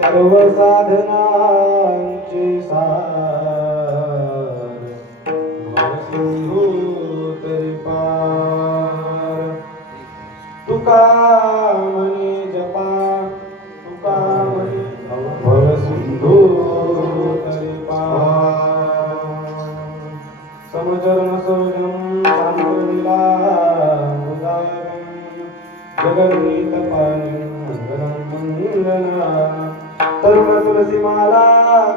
सर्व साधनांची सार सिंधूत जगन्नीत पाणी मंगलम मंगलना तरुण तुलसीमाला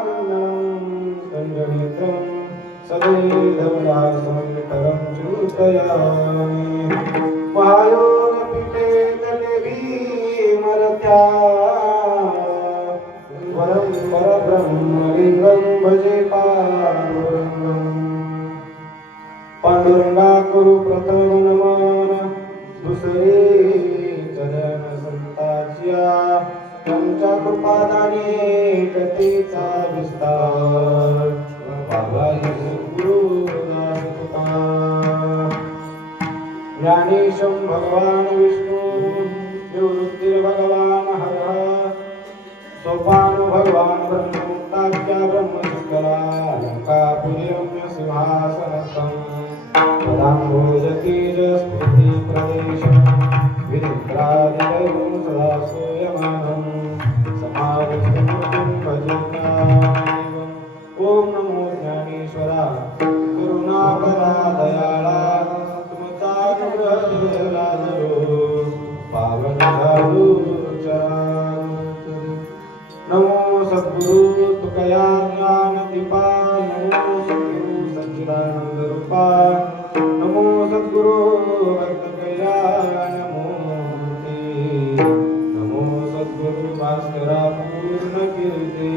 गंधनं कंजनेत्रं सदैधवलासमविठलं चिन्तयामि महायोगपीठे तले भीमरत्या वरं परब्रह्मलिङ्गं भजे पांडुरंगा करू प्रथम नमन दुसरे चरण संताच्या त्यांच्या कृपादाने कथेचा विस्तार गुरुदास तुका ज्ञानेशं भगवान विष्णू निवृत्तिर्भगवान हरः सोपान भगवान ब्रह्ममुक्ताख्या ब्रह्मनिष्कला लंकापुरीरम्य सिंहासनस्थं पदाम्भोजतेजस्फूर्ति प्रदेशं विनिद्रादिदैवं सदा स्तूयमानं समाविष्टमूर्तिं भजेन्नादेवम् ॐ नमो ज्ञानेश्वरा करुणाकरा दयाळा तुमचा अनुग्रह लाजलो पावन झालो नमो सद्गुरु तुकया ज्ञान दीपा नमो सद्गुरु सच्चिदानंद रूपा नमो सद्गुरु भक्त कल्याण मूर्ती नमो सद्गुरु भास्करा पूर्ण कीर्ती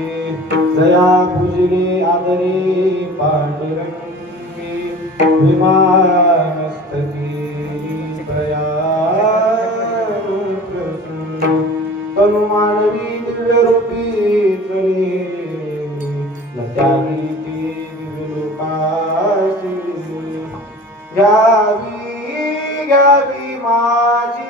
जया पूजले आदरे पांडुरंगी विमानस्थकी तनु मानवी दिव्य रूपी चली त्यागी ती विलोकाशी घ्यावी घ्यावी माझी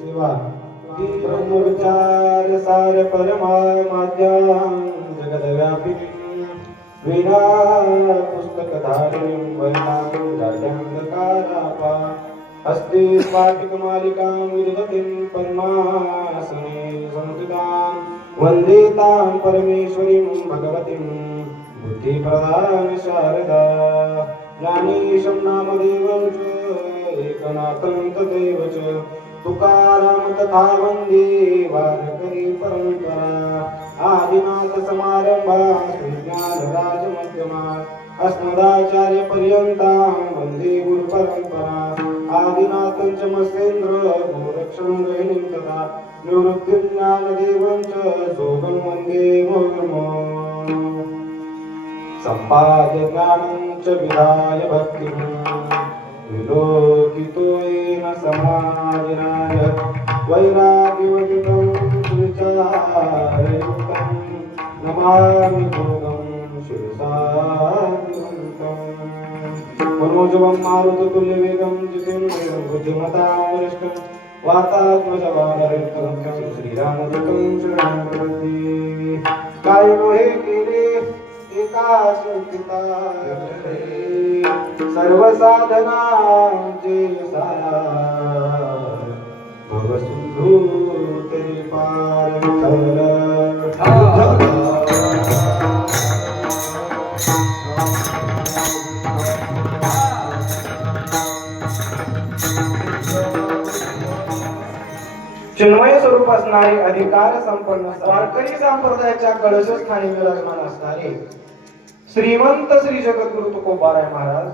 सेवा ब्रह्मविचार सार परमाद्यां जगद्व्यापी विना पुस्तकधारिणीं वैतां जाड्यान्धकारापा अस्ति स्फाटिकमालिकां विदधतीं पद्मासने संस्थितां वन्दे तां परमेश्वरीं भगवतीं बुद्धिप्रदां शारदा ज्ञानेशं नामदेवं च एकनाथं तथैव च तुकाराम तथा वंदे वारकरी परंपरा आदिनाथ समारंभा श्रीज्ञानराज मध्यमा अस्मदाचार्य पर्यंता वंदे गुरु परंपरा आदिनाथंच मस्तेंद्र गोरक्षं गहिनीं तथा निवृत्तिं ज्ञानदेवं च सोगं वंदे मुहुर्मुहुः सम्पाद्य ज्ञानं च विधाय भक्तिं विलोकितो येन समाधिनाय वैराग्यवन्तं सुविचारयुक्तं नमामि भोगं शिरसान्वितं मनोजवं मारुततुल्यवेगं जितेन्द्रियं बुद्धिमतां वरिष्ठं वातात्मजवानरहितं श्रीरामदूतं शरणं प्रपद्ये कायं हे केले एका संस्कृताय सर्व साधनांचे सार भवसिंधू तेरी पार विठ्ठल चिन्मय स्वरूप असणारे अधिकार संपन्न वारकरी संप्रदायाच्या कळशस्थानी विराजमान असणारे श्रीमंत श्री जगद्गुरु तुकोबाराय महाराज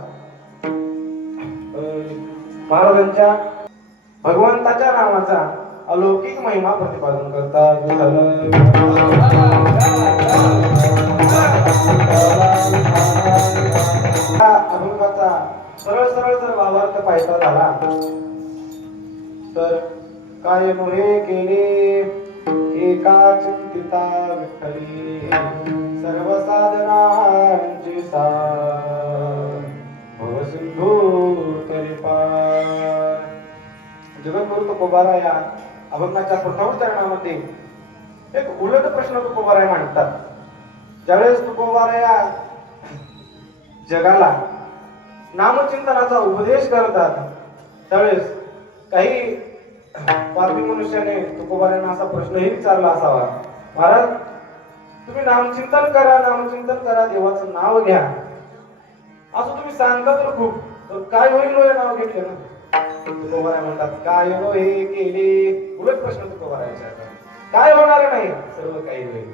महाराजांच्या भगवंताच्या नावाचा अलौकिक महिमा प्रतिपादन करतात. या अभंगाचा सरळ सरळ जर भावार्थ पाहायचा झाला तर काय मोहे केले एका चिंतिता विठ्ठली सर्व साधनांची सार भव सिंधू तरी पार. जगद्गुरु तुकोबाराय या अभंगाच्या प्रथम चरणामध्ये एक उलट प्रश्न तुकोबाराय मांडतात. ज्यावेळेस तुकोबाराय या जगाला नामचिंतनाचा उपदेश करतात त्यावेळेस काही पापी मनुष्याने तुकोबारायांना असा प्रश्नही विचारला असावा, महाराज तुम्ही नामचिंतन करा देवाचं नाव घ्या असं तुम्ही सांगता तर खूप, तर काय होईल हे नाव घेतलं ना. तुकोबाराय म्हणतात काय हो हे केले. उलट प्रश्न तुकोबारायांचा काय होणार नाही, सर्व काही होईल.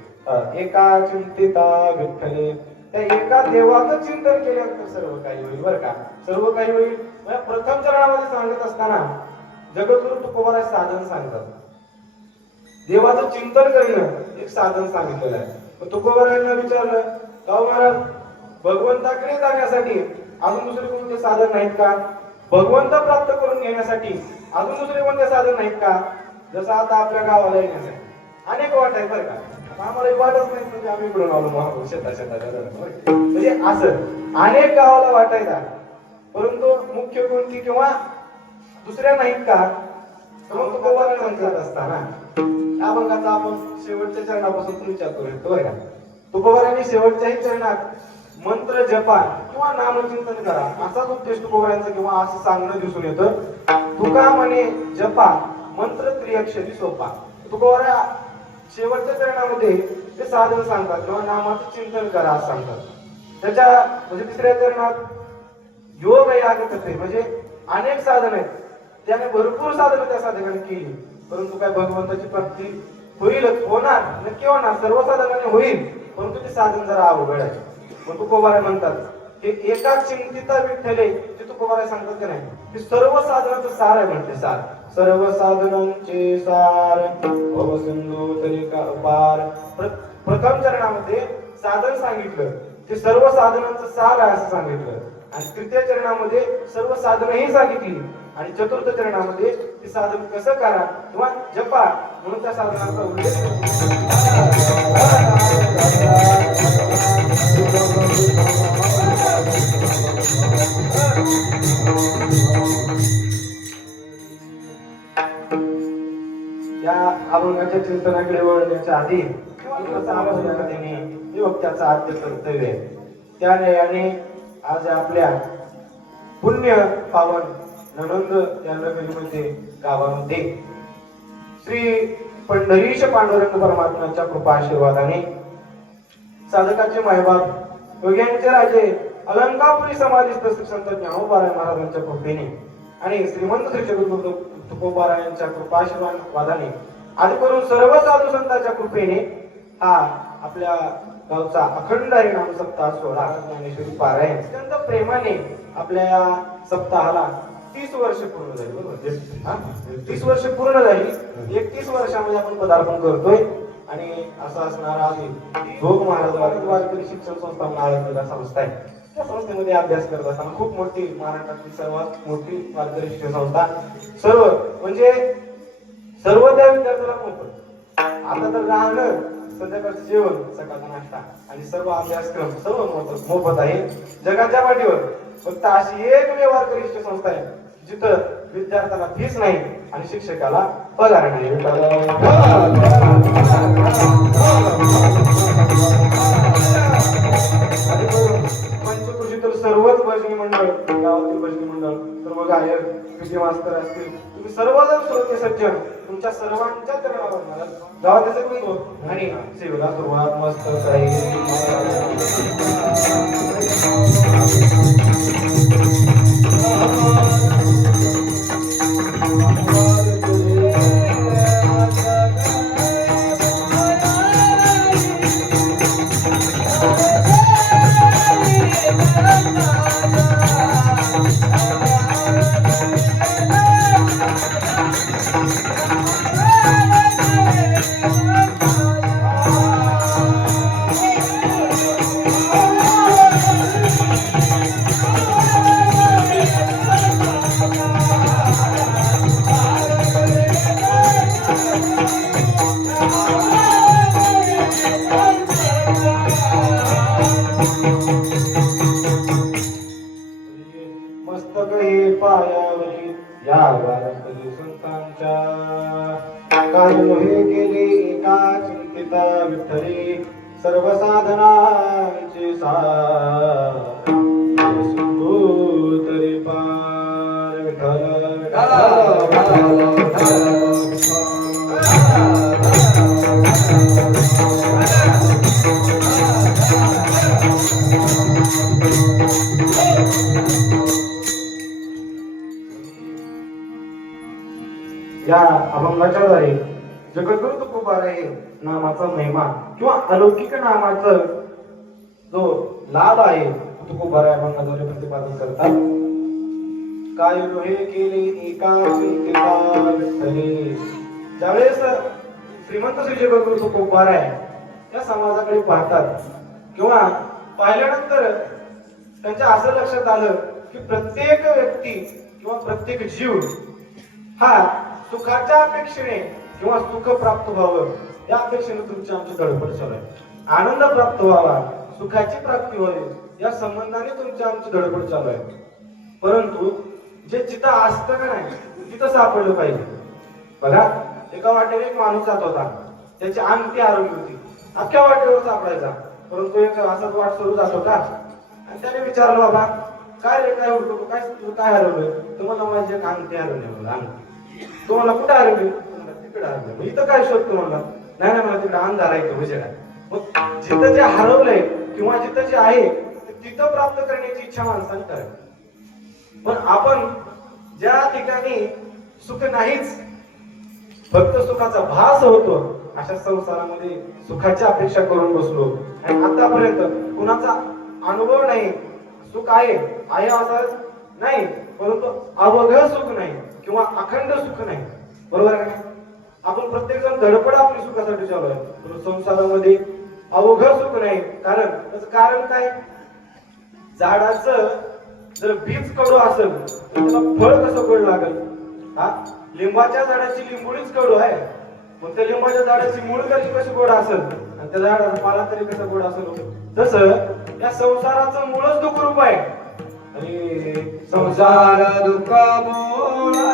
एका चिंतिता विठ्ठले त्या एका देवाचं चिंतन केल्यानंतर सर्व काही होईल बरं का, सर्व काही होईल. प्रथम चरणामध्ये सांगत असताना जगद्गुरु तुकोबाराय साधन सांगतात. देवाचं चिंतन करणं एक साधन सांगितलेलं आहे. तुकोबारायांना विचारलं गाव महाराज भगवंताकडे जाण्यासाठी अजून दुसरे कोणते साधन नाहीत का, भगवंत प्राप्त करून घेण्यासाठी अजून दुसरे कोणते साधन नाहीत का. जसं आता आपल्या गावाला येण्यासाठी अनेक वाट आहेत बरं का, आम्हाला वाटच नाही म्हणजे आम्ही इकडून आलो शेतात म्हणजे असं अनेक गावाला वाटायचा, परंतु मुख्य कोणती किंवा दुसऱ्या नाहीत का. मग तुकोबाराय म्हणत असताना या अभंगाचा आपण शेवटच्या चरणापासून विचार करू शकतो बरं का. तुकोबारायांनी शेवटच्याही चरणात मंत्र जपा किंवा नामचिंतन करा असाच उद्देश तुकोबारायांचा किंवा असं सांगणं दिसून येतं. तुका म्हणे जपा मंत्र त्रिअक्षरी सोपा. तुकोबाराय शेवटच्या चरणामध्ये ते साधन सांगतात किंवा नामाचं चिंतन करा असं सांगतात. त्याच्या म्हणजे तिसऱ्या चरणात योग याग करते म्हणजे अनेक साधन आहेत, त्याने भरपूर साधनं त्या साधकाने केली, परंतु काय भगवंताची प्राप्ती होईलच, होणार नक्की होणार, सर्व साधनाने होईल, परंतु ते साधन जरा अवघड आहे. मग तुकोबाराय म्हणतात हे एका चिंतिता विठ्ठले जे तुकोबाराय सांगतात की नाही ते सर्व साधनाचं सार आहे म्हणते. सार सर्व साधनांचे सार भव सिंधू तरी पार. प्रथम चरणामध्ये साधन सांगितलं ते सर्व साधनांचं सार आहे असं सांगितलं, आणि तृतीय चरणामध्ये सर्व साधनही सांगितली, आणि चतुर्थ चरणामध्ये ते साधन कसं करा किंवा जपा म्हणून त्या साधनाचा उल्लेख. या अभंगाच्या चिंतनाकडे वळण्याच्या आधी त्याचा आद्य कर्तव्य आहे. त्या न्यायाने आज आपल्या पुण्य पावन ननंद या नगरीमध्ये गावामध्ये श्री पंढरीश पांडुरंग परमात्म्याच्या कृपा आशीर्वादाने साधकाचे मायबाप योग्यांचे राजे अलंकापुरी समाधीस्थ श्री संत ज्ञानोबाराय महाराजांच्या कृपेने आणि श्रीमंत श्री जगद्गुरु तुकोबारायांच्या कृपा आशीर्वादाने आधी करून सर्व साधू संतांच्या कृपेने हा आपल्या गावचा अखंड हरिनाम सप्ताह सोहळा ज्ञानेश्वरी पारायण अत्यंत प्रेमाने आपल्या या सप्ताहाला 30 वर्ष पूर्ण झाली. बरोबर 30 वर्ष पूर्ण झाली. 31 वर्षामध्ये आपण पदार्पण करतोय आणि असं असणारा भोग महाराज वारकरी शिक्षण संस्था नाळंदला संस्था आहे. त्या संस्थेमध्ये अभ्यास करत असताना खूप मोठी महाराष्ट्रातली सर्वात मोठी वारकरी शिक्षण संस्था, सर्व म्हणजे सर्व त्या विद्यार्थ्याला मोफत. आता तर राहणं संध्याकाळचं जेवण सकाळचा नाश्ता आणि सर्व अभ्यासक्रम सर्व मोफत आहे जगाच्या पाठीवर. फक्त अशी एकमेव वारकरी शिक्षण संस्था आहे जिथं विद्यार्थ्याला फीस नाही आणि शिक्षकाला पगार नाही. पंचकृषी तर सर्वच भजनी मंडळ, गावातील भजनी मंडळ, सर्व गायक, विजय मास्तर असतील, तुम्ही सर्वजण श्रोते सज्जन तुमच्या सर्वांच्या चरणावर गावात सगळी आणि सेवेला सुरुवात मस्त काही मस्तक हे पायावरी या वारकरी संतांच्या काल हे गेले एका चिंतिता विठ्ठली सर्व साधनांचे सार सिंधू तरी पार विठ्ठल या अभंगाच्या द्वारे जगद्गुरु तुकोबाराय नामाचा महिमा किंवा अलौकिक नामाचा जो लाभ आहे तुकोबाराय अभंगाद्वारे प्रतिपादन करतात. काय रोहे केले एका चिंतिता विठ्ठली. ज्यावेळेस श्रीमंत श्री जगद्गुरु तुकोबाराय या समाजाकडे पाहतात किंवा पाहिल्यानंतर त्यांच्या असं लक्षात आलं की प्रत्येक व्यक्ती किंवा प्रत्येक जीव हा सुखाच्या अपेक्षेने किंवा सुख प्राप्त व्हावं या अपेक्षेने तुमची आमची धडपड चालू आहे. आनंद प्राप्त व्हावा, सुखाची प्राप्ती व्हावी या संबंधाने तुमची आमची धडपड चालू आहे. परंतु जे जिथं असतं का नाही तिथं सापडलं पाहिजे. बघा, एका वाटेवर एक माणूस जात होता, त्याची अंगठी हरवली होती. अख्ख्या वाटेवर सापडायचा, परंतु एक असाच वाट सुरू जात होता आणि त्याने विचारलं, बाबा काय रे, काय होतो, काय हरवलं? तुम्हाला माझी एक अंगठी हरवली म्हणलं. अंगठी तुम्हाला कुठे हरवली? तिकडे हरवली. इथं काय शोधतो म्हणला? नाही नाही, मला तिकडे अंधार आहे, उजेड आहे. मग जिथं जे हरवलंय किंवा जिथं जे आहे तिथं प्राप्त करण्याची इच्छा माणसाने करावी. पण आपण ज्या ठिकाणी सुख नाहीच, फक्त सुखाचा भास होतो, अशा संसारामध्ये सुखाची अपेक्षा करून बसलो आणि आतापर्यंत कुणाचा अनुभव नाही. सुख आहे असं नाही, परंतु अवघ सुख नाही किंवा अखंड सुख नाही. बरोबर आहे? आपण प्रत्येक जण धडपड आपली सुखासाठी चालू आहे, पण संसारामध्ये अवघ सुख नाही. कारण त्याचं कारण काय? झाडाचं जर बीज कडू असेल तर त्याला फळ कसं गोड लागेल? हा, लिंबाच्या झाडाची लिंबुळीच कडू आहे, पण त्या लिंबाच्या झाडाची मूळ कशी गोड असेल आणि त्या झाडाचा पाला तरी कसं गोड असेल, तसं या संसाराचं मूळच दुःखरूप आहे. आणि संसार दुःख मोळा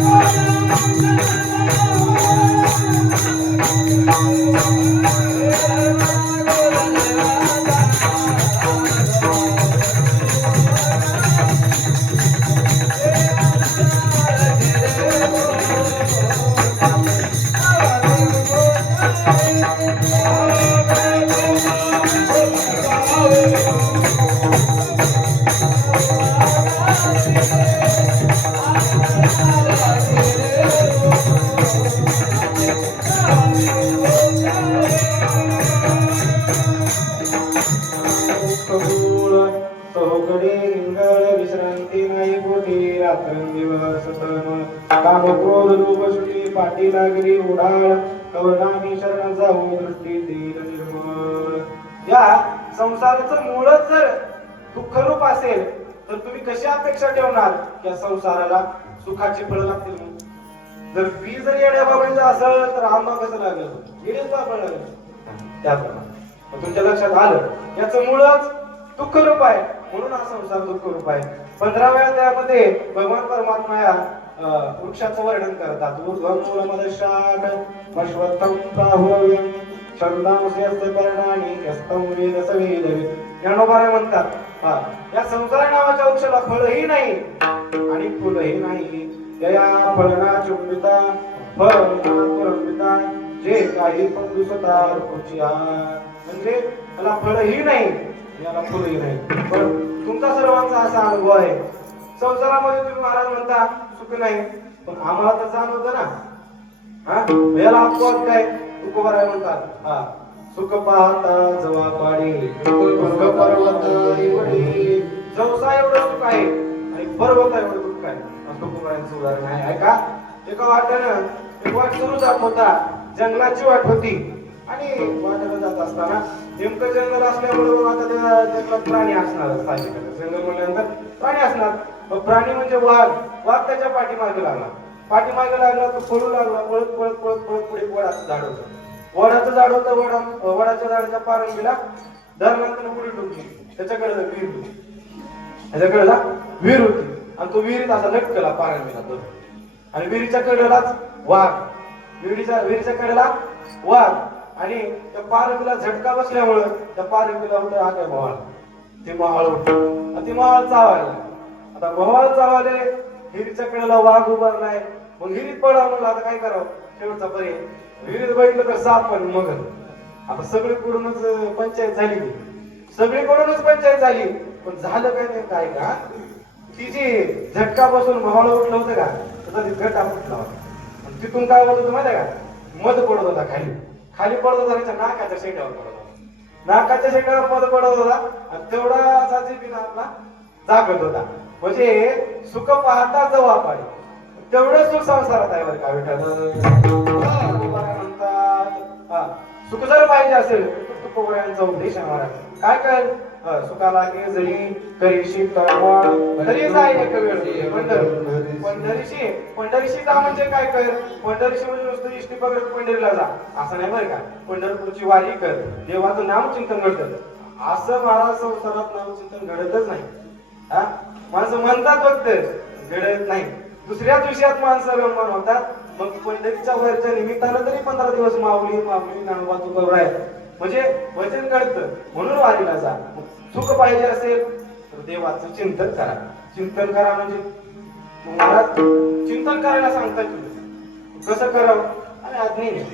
Hey! चौकडे इंगळ विश्रांती नाही पोटी रात्रंदिवस तन काम क्रोध लोभ शुटी पाठी लागली उडाळ कवनामी शरण जाऊ दृष्टी देईल निर्मळ. या संसाराचं मूळच जर दुःखरूप असेल तर तुम्ही कशी अपेक्षा ठेवणार की या संसाराला सुखाची फळं लागतील म्हणून? जर बी जर येड्या बाबांचं असेल तर आंबा कसं लागेल? येडेच बाबा लागेल. त्याप्रमाणे तुमच्या लक्षात आलं याचं मूळच दुःखरूप आहे म्हणून हा संसार दुःखरूप आहे. 15व्या अध्यायामध्ये भगवान परमात्मा या वृक्षाचं वर्णन करतात. ऊर्ध्वं मूलमद शाख अश्वत्थं प्राहुरव्यं छंदांस्यस्य पर्णानि यस्तं वेद स वेदवित्. ज्ञानोबा म्हणतात या संसार नावाच्या वृक्षाला फळही नाही आणि फुलही नाही. यया फळना चुंबिता फळना पुरंबिता जे काही पण दुसता रुचिया. म्हणजे त्याला फळही नाही याला फुलही नाही. पण तुमचा सर्वांचा असा अनुभव आहे संसारामध्ये तुम्ही महाराज म्हणता सुख नाही पण आम्हाला तर जाणवतं ना. याला अपवाद काय तुकोबा म्हणतात सुख पाहता जवा पाडी दुःख पर्वत एवढी. जवसा एवढं सुख आहे आणि पर्वत एवढं दुःख आहे. तुकोबारांचं उदाहरण आहे. ऐका एका वाट्यानं एक वाट सुरू जात होता. जंगलाची वाट होती आणि वाटेला जात असताना नेमकं जंगल असल्यामुळे आता त्या जंगलात प्राणी असणार. जंगल म्हणल्यानंतर प्राणी असणार. प्राणी म्हणजे वाघ. वाघ त्याच्या पाठीमागे लागला तो पळू लागला. पळत पळत पळत पळत पुढे वडाचं झाड होतं. वडाचं झाड होतं. वडाच्या झाडाच्या पारंबीला धरणांतर पुढे टोकली. त्याच्याकडे विहीर होती आणि तो विहिरीत असा लटकला पारंबीला तो. आणि विहिरीच्या कडेलाच वाघ. विहिरीच्या कडेला वाघ आणि त्या पारंबीला झटका बसल्यामुळं त्या पारंबीला होतं आगे मोहाळ. ते मोहाळ होतं. ते मोहाळ चावायला. आता मोहाळ चावाले विहिरीच्या कडेला वाघ उभारलाय. मग विहिरीत पडावं म्हणलं आता काय करावं. शेवटचा पर्याय विहिरीत बघितलं तर साप पण मग आता सगळीकडूनच पंचायत झाली. सगळीकडूनच पंचायत झाली पण झालं काय नाही काय का ती जी झटका बसून मोहाळ उठलं होतं का त्याचा गटा फुटला होता. तिथून काय होत होतं माहिती आहे का मध पडत होता खाली पडत होता. त्याच्या नाकाच्या शेंड्यावर पडत होता. नाकाच्या शेंड्यावर मध पडत होता आणि तेवढा जीबीन आपला जागत होता. म्हणजे सुख पाहता जवा पाडी तेवढं सुख संसारात आहे बरं का विठ्ठल. म्हणतात सुख जर पाहिजे असेल तर तुकोबरायांचा उपदेश महाराज काय काय सुखाला गे जरी करीशी तळमळ तरी जाय एक वेळ पंढरीशी जा. म्हणजे काय कर पंढरीशी म्हणजे नुसतं इष्टी पकडत पंढरीला जा असं नाही बरं का. पंढरपूरची वारी कर देवाचं नामचिंतन घडतं. असं महाराज संसारात नामचिंतन घडतच नाही. माणसं म्हणतात फक्त घडत नाही. दुसऱ्याच विषयात माणसं रममान होतात. मग पंढरीच्या वरच्या निमित्तानं तरी 15 दिवस माऊली ज्ञानोबा तुकोबराय म्हणजे वचन कळतं म्हणून वारीला जा. सुख पाहिजे असेल तर देवाचं चिंतन करा. चिंतन करा म्हणजे महाराज चिंतन करायला सांगतात तुम्ही कसं करावं आणि आज्ञा नाही.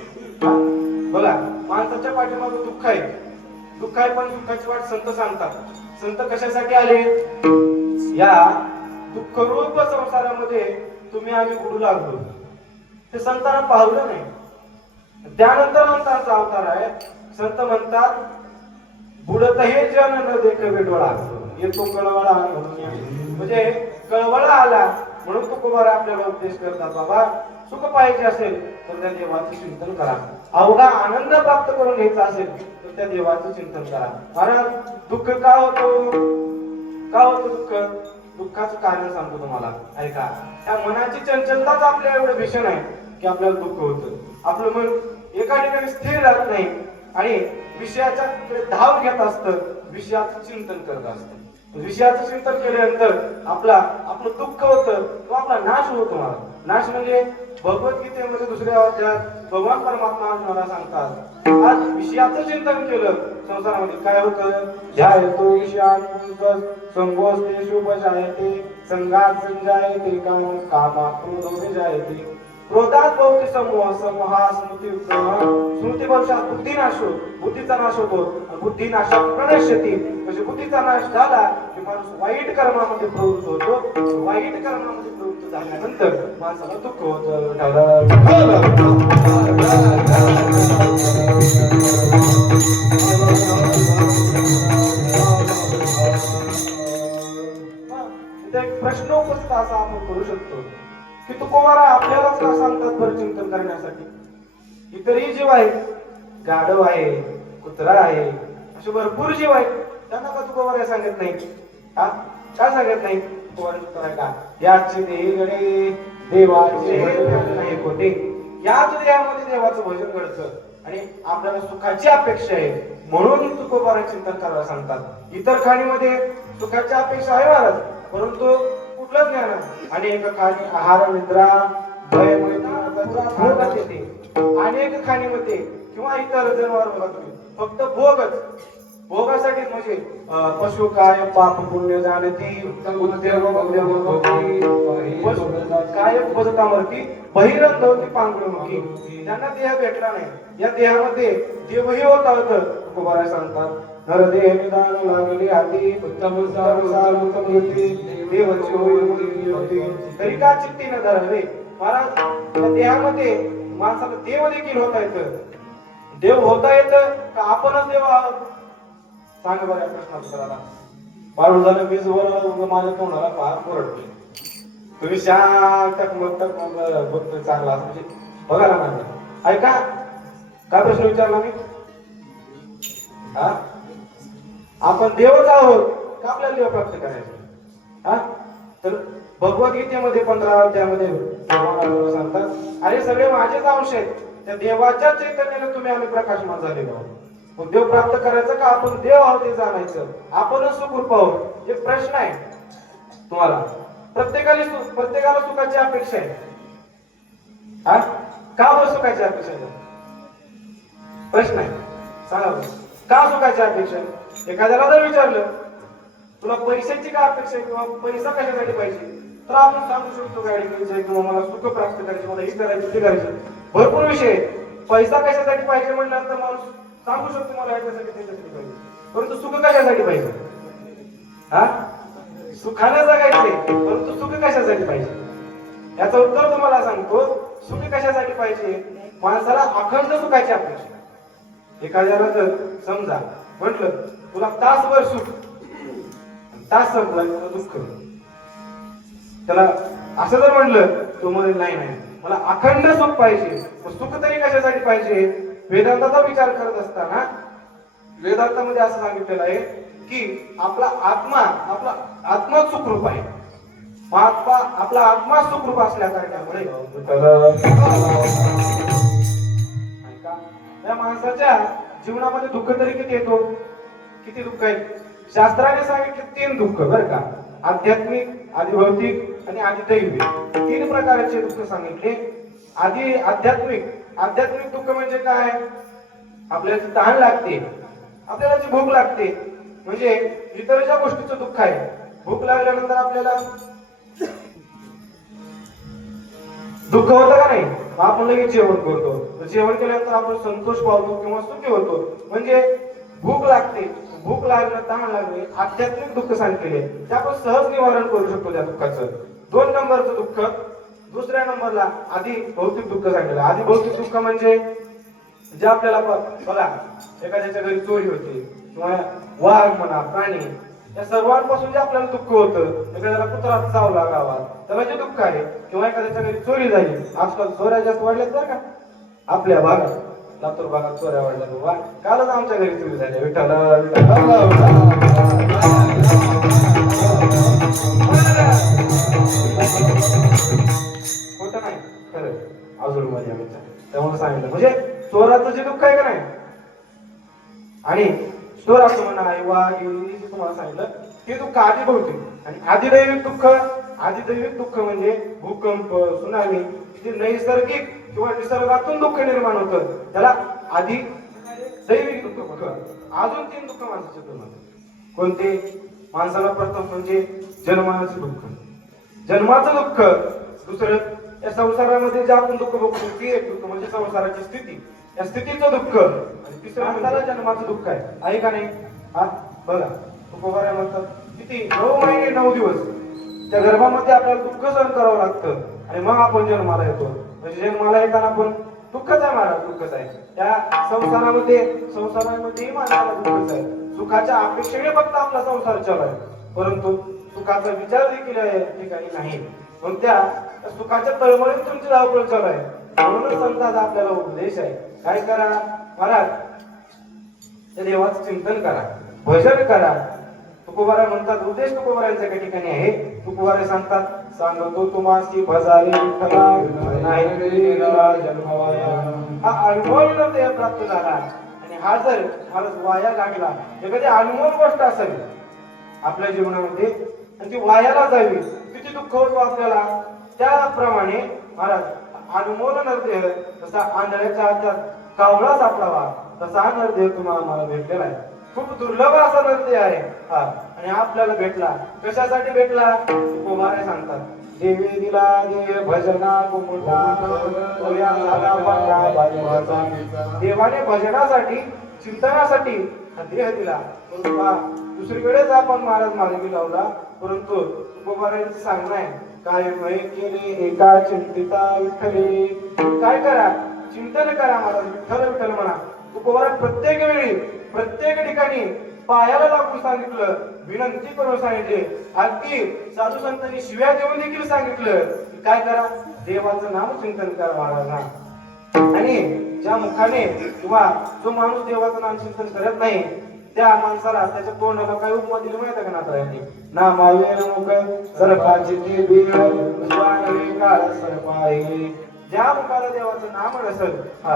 बघा माणसाच्या पाठीमागे दुःख आहे पण दुःखाची वाट संत सांगतात. संत कशासाठी आले या दुःखरूप संसारामध्ये तुम्ही आम्ही बुडू लागलो ते संतांना पाहलं नाही. त्यानंतर संतांचा अवतार आहे. संत म्हणतात बुडत हे जन न देख वेडोळा येतो कळवळा. म्हणजे कळवळा आला म्हणून तुकोबा आपल्याला उपदेश करतात बाबा सुख पाहिजे असेल तर त्या देवाचं चिंतन करा. अवघा आनंद प्राप्त करून घ्यायचा असेल तर त्या देवाचं चिंतन करा. महाराज दुःख का होतं दुःख दुःखाचं कारण सांगतो तुम्हाला ऐका. त्या मनाची चंचलताच आपल्या एवढं भीषण आहे की आपल्याला दुःख होतं. आपलं मन एका ठिकाणी स्थिर राहत नाही आणि विषयाच्या धाव घेत असतं. विषयाचं चिंतन करत असतं. विषयाचं चिंतन केल्यानंतर आपलं दुःख होतं तो आपला नाश होतो. मला नाश म्हणजे भगवद्गीतेमध्ये दुसऱ्या अध्यायात भगवान परमात्मा अर्जुनाला सांगतात, आज विषयाचं चिंतन केलं संसारामध्ये काय होतं, ध्यायतो विषयान् संगोस्तेषु उपजायते संगात् संजायते कामा क्रोधो विजायते क्रोधात भवति समूह समूहा स्मृती भविष्यात बुद्धिनाशो बुद्धीचा नाश होतो. बुद्धिनाशात प्रणश्यती म्हणजे बुद्धीचा नाश झाला की माणूस वाईट कर्मामध्ये प्रवृत्त होतो. वाईट कर्मामध्ये प्रवृत्त झाल्यानंतर माणसाला दुःख होतं. एक प्रश्न उपस्थित असा आपण करू शकतो की तुकोबारा आपल्यालाच का सांगतात बरं चिंतन करण्यासाठी? इतरही जीव आहेत, गाढव आहे, कुत्रा आहे, असे भरपूर जीव आहेत, त्यांना का तुकोबारा सांगत नाही? हा का सांगत नाही? का याचे देहगडे देवाचे नाही कोठे, याच देहामध्ये देवाचं भजन घडतं आणि आपल्याला सुखाची अपेक्षा आहे म्हणून तुकोबारा चिंतन करायला सांगतात. इतर खाणीमध्ये सुखाची अपेक्षा आहे महाराज, परंतु कुठलं ज्ञान अनेक खाणी आहार निद्रा भय येते. अनेक खाणीमध्ये किंवा इतर जनावर बघा तुम्ही फक्त भोगासाठीच म्हणजे पशु काय पाप पुण्य जाणती काय पदतामरती बहिरंग होती पांघरुणमुखी. त्यांना देह भेटला नाही, या देहामध्ये देवही होता होतं. तुकोबारा सांगतात नरदेह निदान लागले हाती उत्तम देवाची होती तरी का चित्ती न धरावे. महाराज या देहामध्ये माणसाला देव देखील होता येतं. देव होता येतं का आपणच देव आहोत? सांग बरं या प्रश्नाचं करायला. बाळू झालं मीच वर माझ्या तोंडाला फार कोरडले. तुम्ही शांत बघतोय चांगला असं म्हणजे बघायला माझ्या ऐका काय प्रश्न विचारला मी? हा आपण देवच आहोत का आपल्याला देव प्राप्त करायचं? हा तर भगवद्गीतेमध्ये 15 अध्यायामध्ये भगवान सांगतात अरे सगळे माझेच अंश आहेत, त्या देवाच्या चैतन्याने तुम्ही आम्ही प्रकाशमान झालेलो आहोत. मग देव प्राप्त करायचं का आपण देव आहोत हे जाणायचं, आपणच सुखरूप आहोत? एक प्रश्न आहे तुम्हाला. प्रत्येकाला सुखाची अपेक्षा आहे. हा का बरं सुखाची अपेक्षा आहे? प्रश्न आहे, सांगा का सुखाची अपेक्षा आहे? एखाद्याला जर विचारलं तुला पैशाची का अपेक्षा आहे किंवा पैसा कशासाठी पाहिजे, तर आपण सांगू शकतो गाडी घ्यायची किंवा मला सुख प्राप्त करायचे, मला हे करायचं ते करायचं. भरपूर विषय. पैसा कशासाठी पाहिजे म्हटल्यानंतर माणूस सांगू शकतो मला याच्यासाठी त्याच्यासाठी पाहिजे, परंतु सुख कशासाठी पाहिजे? हा सुखाने जगायचे परंतु सुख कशासाठी पाहिजे? याचं उत्तर तुम्हाला सांगतो. सुख कशासाठी पाहिजे? माणसाला अखंड सुखाची अपेक्षा. एखाद्याला जर समजा म्हटलं तुला तासभर सुख, तास संपला दुःख, त्याला असं जर म्हणलं तो म्हणेल नाही नाही मला अखंड सुख पाहिजे. सुख तरी कशासाठी पाहिजे? वेदांताचा विचार करत असताना वेदांतामध्ये असं सांगितलेलं आहे की आपला आत्मा सुखरूप आहे. आपला आत्मा सुखरूप असल्या कारणामुळे या माणसाच्या जीवनामध्ये दुःख तरी किती येतो? किती दुःख आहे? शास्त्राने सांगितले 3 दुःख बरं का. आध्यात्मिक, आदिभौतिक आणि आदिदैवी 3 प्रकारचे दुःख सांगितले. आध्यात्मिक दुःख म्हणजे काय? आपल्याला तहान लागते, आपल्याला जी भूक लागते, म्हणजे इतर ज्या गोष्टीचं दुःख आहे. भूक लागल्यानंतर आपल्याला दुःख होतं का नाही? आपण लगेच जेवण करतो. जेवण केल्यानंतर आपण संतोष पावतो किंवा सुखी होतो. म्हणजे भूक लागते, भूक लागलं, तहान लागले, आध्यात्मिक दुःख सांगितले ते आपण सहज निवारण करू शकतो त्या दुःखाचं. 2 नंबरचं दुःख. दुसऱ्या नंबरला आधी भौतिक दुःख सांगितलं. आधी भौतिक दुःख म्हणजे जे आपल्याला बघा एखाद्याच्या घरी चोरी होते किंवा वाघ म्हणा प्राणी, या सर्वांपासून जे आपल्याला दुःख होतं. एखाद्याला कुत्रा चावला गावात त्याला जे दुःख आहे, किंवा एखाद्याच्या घरी चोरी झाली. आजकाल चोऱ्या जास्त वाढल्यात बरं का आपल्या भागात. लातूर भागात चोऱ्या वाढल्या बाबा. कालच आमच्या घरी चोरी झाली. विठ्ठल खोटं नाही खरं अजून मध्ये आम्ही त्यामुळे सांगितलं. म्हणजे चोराचं जे दुःख आहे का नाही, आणि चोराचं म्हणा आहे वाघ तुम्हाला सांगितलं हे दुःख आदिभौतिक आणि आदिदैविक दुःख म्हणजे भूकंप, सुनामी, जे नैसर्गिक किंवा निसर्गातून दुःख निर्माण होतं त्याला आधी दैविक दुःख. अजून 3 दुःख माणसाचे होतात. कोणते? माणसाला प्रथम म्हणजे जन्माचं दुःख, जन्माचं दुःख. दुसरं, या संसारामध्ये जे आपण दुःख बघतो ती एक दुःख म्हणजे संसाराची स्थिती, या स्थितीचं दुःख. आणि तिसरं माणसाला जन्माचं दुःख आहे का नाही? हा बघा, तुकोबाराय म्हणतात किती 9 महिने 9 दिवस त्या गर्भामध्ये आपल्याला दुःख सहन करावं लागतं आणि मग आपण जन्माला येतो. म्हणजे जन्माला येताना पण दुःखच आहे महाराज, दुःखच आहे. त्या संसारामध्येही माणसाला दुःखच आहे. सुखाच्या अपेक्षेने फक्त आपला संसार चालू आहे, परंतु सुखाचा विचार देखील या ठिकाणी नाही. मग त्या सुखाच्या तळमळीत तुमची धावपळ चालू आहे. म्हणूनच संताचा आपल्याला उपदेश आहे, काय करा महाराज? त्या देवाचं चिंतन करा, भजन करा. तुकोबाराय म्हणतात, उपदेश तुकोबारायांच्या काही ठिकाणी आहे. तुकोबाराय सांगतात, सांगतो तुम्हासी भजारी विठ्ठला, नाही गेला जन्मवाया. हा अनमोल देह प्राप्त झाला आणि हा जर महाराज वाया लागला, एखादी अनमोल गोष्ट असेल आपल्या जीवनामध्ये आणि ती वायाला जावी, किती दुःख होतो आपल्याला. त्याप्रमाणे महाराज अनमोल नरदेह तसा आंधळ्याच्या हातात कावळा सापडावा, तसा हा नरदेह तुम्हाला मला भेटलेला आहे. खूप दुर्लभ असा नरदेह आहे हा, आणि आपल्याला भेटला. कशासाठी भेटला? तुकोबाराय सांगतात, देवी दिला देह भजना कुमुटा, देवाने भजनासाठी चिंतनासाठी हा देह दिला. दुसरीकडेच आपण महाराज मार्गी लावला, परंतु तुकोबारायांचं सांगणं आहे, काय मय केले एका चिंतिता विठ्ठली. काय करा? चिंतन करा महाराज, विठ्ठल विठ्ठल म्हणा. तुकोबाराय प्रत्येक वेळी प्रत्येक ठिकाणी पायाला लागून सांगितलं, विनंती करून सांगितले, अगदी साधू संतांनी शिव्या देऊन देखील सांगितलं की काय करा? देवाचं नाम चिंतन करा महाराजांना. आणि ज्या मुखाने किंवा जो माणूस देवाचं नाम चिंतन करत नाही त्या माणसाला त्याच्या तोंडाला काय उपमा दिली माहिती का नाथरायांनी? नामावे मुख सर्पाची ते बीळ स्वानवे काळ सर्पाई. ज्या मुखाला देवाचं नाम नसेल हा,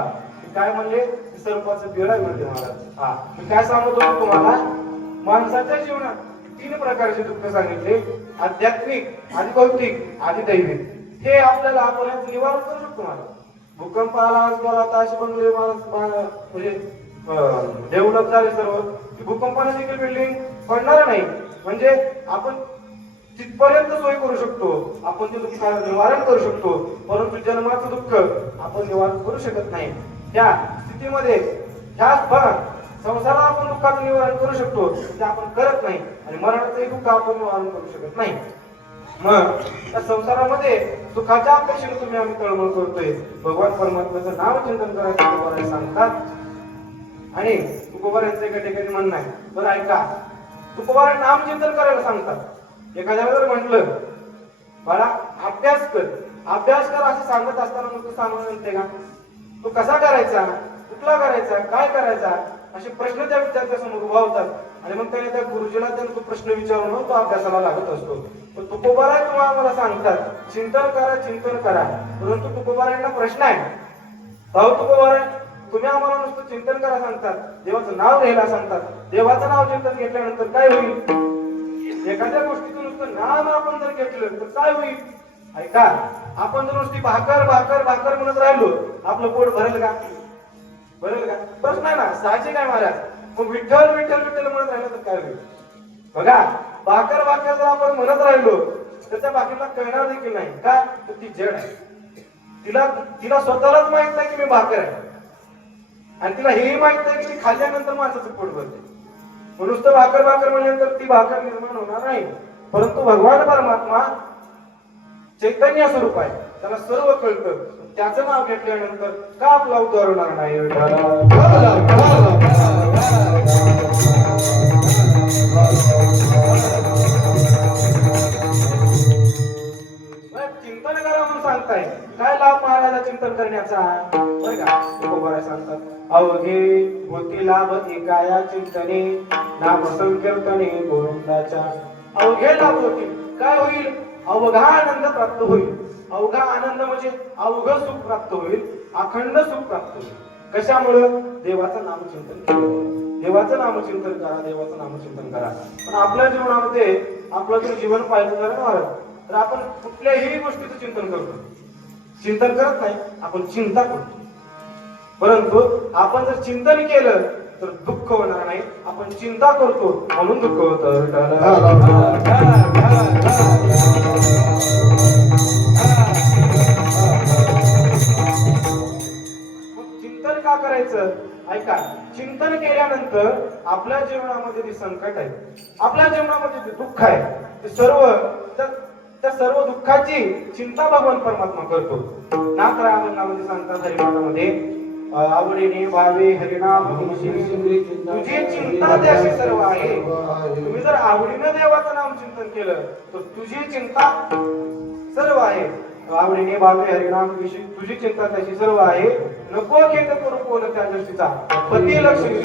काय म्हणले? सर्पाचं बिळ आहे म्हणते महाराज. हा, मी काय सांगतो तुम्हाला, माणसाच्या जीवनात 3 प्रकारचे दुःख सांगितले, आध्यात्मिक, आदिभौतिक, आदिदैविक. हे आपल्याला आपण निवारण करू शकतो महाराज. भूकंप आला, ताशी बनले म्हणजे डेव्हलप झाले सर्व, की भूकंपाने देखील बिल्डिंग पडणार नाही. म्हणजे आपण तिथपर्यंत सोय करू शकतो, आपण ते दुःखाला निवारण करू शकतो, परंतु जन्माचं दुःख आपण निवारण करू शकत नाही. त्या स्थितीमध्ये ह्या संसाराला आपण दुःखाचं निवारण करू शकतो, ते आपण करत नाही. आणि मरणाचंही दुःख आपण निवारण करू शकत नाही. मग त्या संसारामध्ये सुखाच्या अपेक्षेने तुम्ही आम्ही तळमळ करतोय, भगवान परमात्म्याचं नाव चिंतन करायचं तुकोबाराय सांगतात. आणि तुकोबारायांचं एका ठिकाणी म्हणणं आहे, बरं ऐका, तुकोबाराय नाम चिंतन करायला सांगतात. एखाद्याला जर म्हटलं बाळा अभ्यास कर, अभ्यास कर असं सांगत असताना मग तू सांगून म्हणते का? तो कसा करायचा, कुठला करायचा, काय करायचा, असे प्रश्न त्या विद्यार्थ्यासमोर उभा होतात. आणि मग त्याने त्या गुरुजीला त्याने तो प्रश्न विचारून मग तो अभ्यासाला लागत असतो. पण तुकोबाराय तुम्हाला मला सांगतात चिंतन करा, चिंतन करा. परंतु तुकोबारायांना प्रश्न आहे, भाऊ तुकोबाराय तुम्ही आम्हाला नुसतं चिंतन करा सांगतात, देवाचं नाव घ्यायला सांगतात. देवाचं नाव चिंतन घेतल्यानंतर काय होईल? एखाद्या गोष्टीचं नुसतं नाम आपण जर घेतलं तर काय होईल? ऐका, आपण जर नुसती भाकर भाकर भाकर म्हणत राहिलो, आपलं पोट भरेल का? भरेल का? प्रश्न आहे ना, साहजिक आहे महाराज. मग विठ्ठल विठ्ठल विठ्ठल म्हणत राहिलं तर काय होईल? बघा, भाकर भाकर जर आपण म्हणत राहिलो तर त्या भाकरीला कळणार देखील नाही. का? तर ती जड आहे. तिला स्वतःलाच माहित नाही की मी भाकर आहे, आणि तिला हेही माहित नाही की खाल्ल्यानंतर माणसाचं पोट भरते. नुसतं भाकर भाकर म्हणल्यानंतर ती भाकर निर्माण होणार नाही. परंतु भगवान परमात्मा चैतन्य स्वरूप आहे, त्याला सर्व कळतं. त्याचं नाव घेतल्यानंतर का आपला उद्धार होणार नाही? चिंतन करा म्हणून सांगताय. काय लाभ महाराजा चिंतन करण्याचा? बरं का, तुकोबाराय सांगतात, अवघे होती लाभ एकाया चिंतने, नाम संकीर्तने गोविंदाच्या. अवघे लाभ होतील. काय होईल? अवघा आनंद प्राप्त होईल. अवघा आनंद म्हणजे अवघ सुख प्राप्त होईल, अखंड सुख प्राप्त होईल. कशामुळं? देवाचं नामचिंतन केलं. देवाचं नामचिंतन करा, देवाचं नामचिंतन करा. पण आपल्या जीवनामध्ये आपलं जर जीवन पाहिलं झालं ना, तर आपण कुठल्याही गोष्टीचं चिंतन करतो. चिंतन करत नाही, आपण चिंता करतो. परंतु आपण जर चिंतन केलं तर दुःख होणार नाही. आपण चिंता करतो म्हणून दुःख होतं. चिंतन का करायचं? ऐका, चिंतन केल्यानंतर आपल्या जीवनामध्ये जे संकट आहे, आपल्या जीवनामध्ये जे दुःख आहे, ते त्या सर्व दुःखाची चिंता भगवान परमात्मा करतो. नाथ रामामध्ये सांगतात हरिनामामध्ये, आवडीने भावे हरिनाम तुझी चिंता त्याशी सर्व आहे. तुम्ही जर आवडीने देवाचं नाम चिंतन केलं तर तुझी चिंता सर्व आहे. आवडीने भावे हरिनाम तुझी चिंता त्याशी सर्व आहे. नको खेद करू कोण त्या गोष्टीचा, पती लक्ष्मी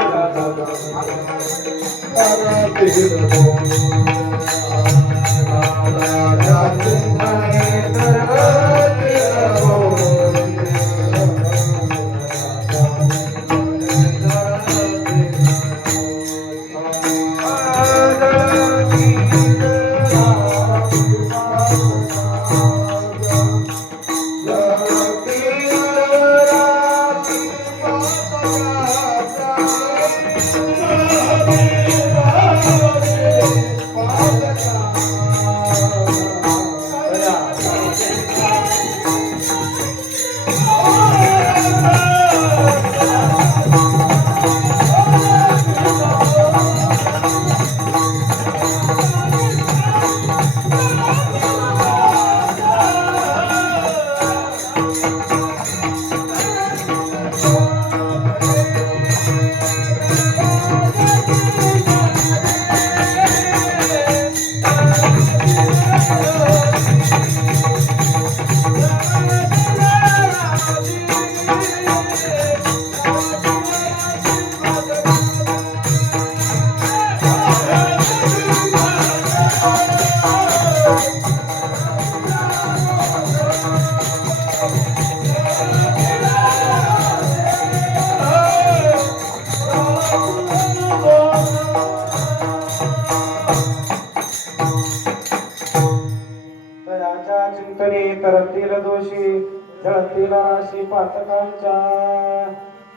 करतील दोषी जळतील राशी पातकांच्या.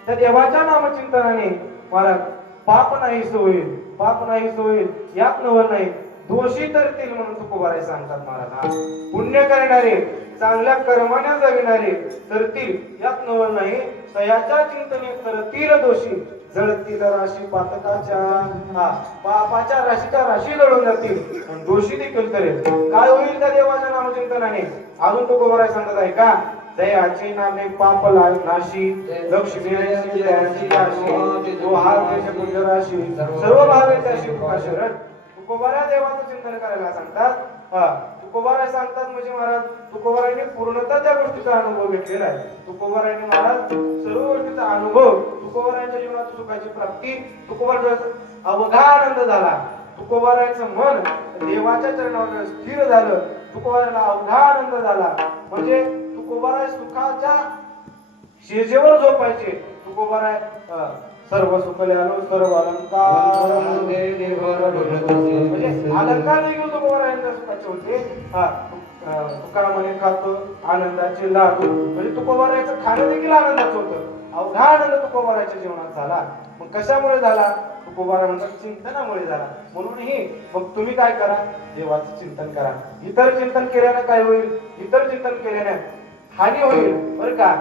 त्या देवाच्या नामचिंतनाने महाराज पाप नाही होईल, पाप नाही होईल, यात नवल नाही, दोषी तरतील म्हणून तुकोबाराय सांगतात महाराज. पुण्य करणारे, चांगल्या कर्माने जगणारे तरतील, यात नवल नाही. तयाच्या चिंतने तरतील दोषी जळतील राशी पातकाच्या. पापाच्या राशीच्या राशी जळून जातील, दोषी देखील करेल. काय होईल त्या देवाच्या नामचिंतनाने? अजून तुकोबाराय सांगत आहे का, दयाची नामे पाप नाशी, लक्ष्मी दयाची राशी, जो हात देश राशी, सर्व भावे त्याशी शरण. तुकोबाराय देवाचं चिंतन करायला सांगतात. तुकोबाराय सांगतात म्हणजे महाराज तुकोबारायने पूर्णतः त्या गोष्टीचा अनुभव घेतलेला आहे. तुकोबारायने महाराज सर्व गोष्टीचा अनुभव, तुकोबारायांच्या जीवनात सुखाची प्राप्ती, तुकोबाराचा अवघा आनंद झाला. तुकोबारायचं मन देवाच्या चरणावर स्थिर झालं. तुकोबारायला अवघा आनंद झाला. म्हणजे तुकोबाराय सुखाच्या शेजेवर झोपायचे. तुकोबाराय सर्व सुखल्यालो सर्व अलंकार म्हणजे अलंकार देखील तुकोबारायांच्या सुखाचे होते. तुका म्हणे खातो आनंदाचे लाडू, म्हणजे तुकोबारायचं खाणं देखील आनंदाचं होतं. अवघा आनंद तुकोबारायच्या जीवनात झाला. मग कशामुळे झाला? तुकोबाराय म्हणतात चिंतनामुळे झाला. म्हणूनही मग तुम्ही काय करा, देवाचं चिंतन करा. इतर चिंतन केल्याने काय होईल? इतर चिंतन केल्याने हानी होईल बरं का.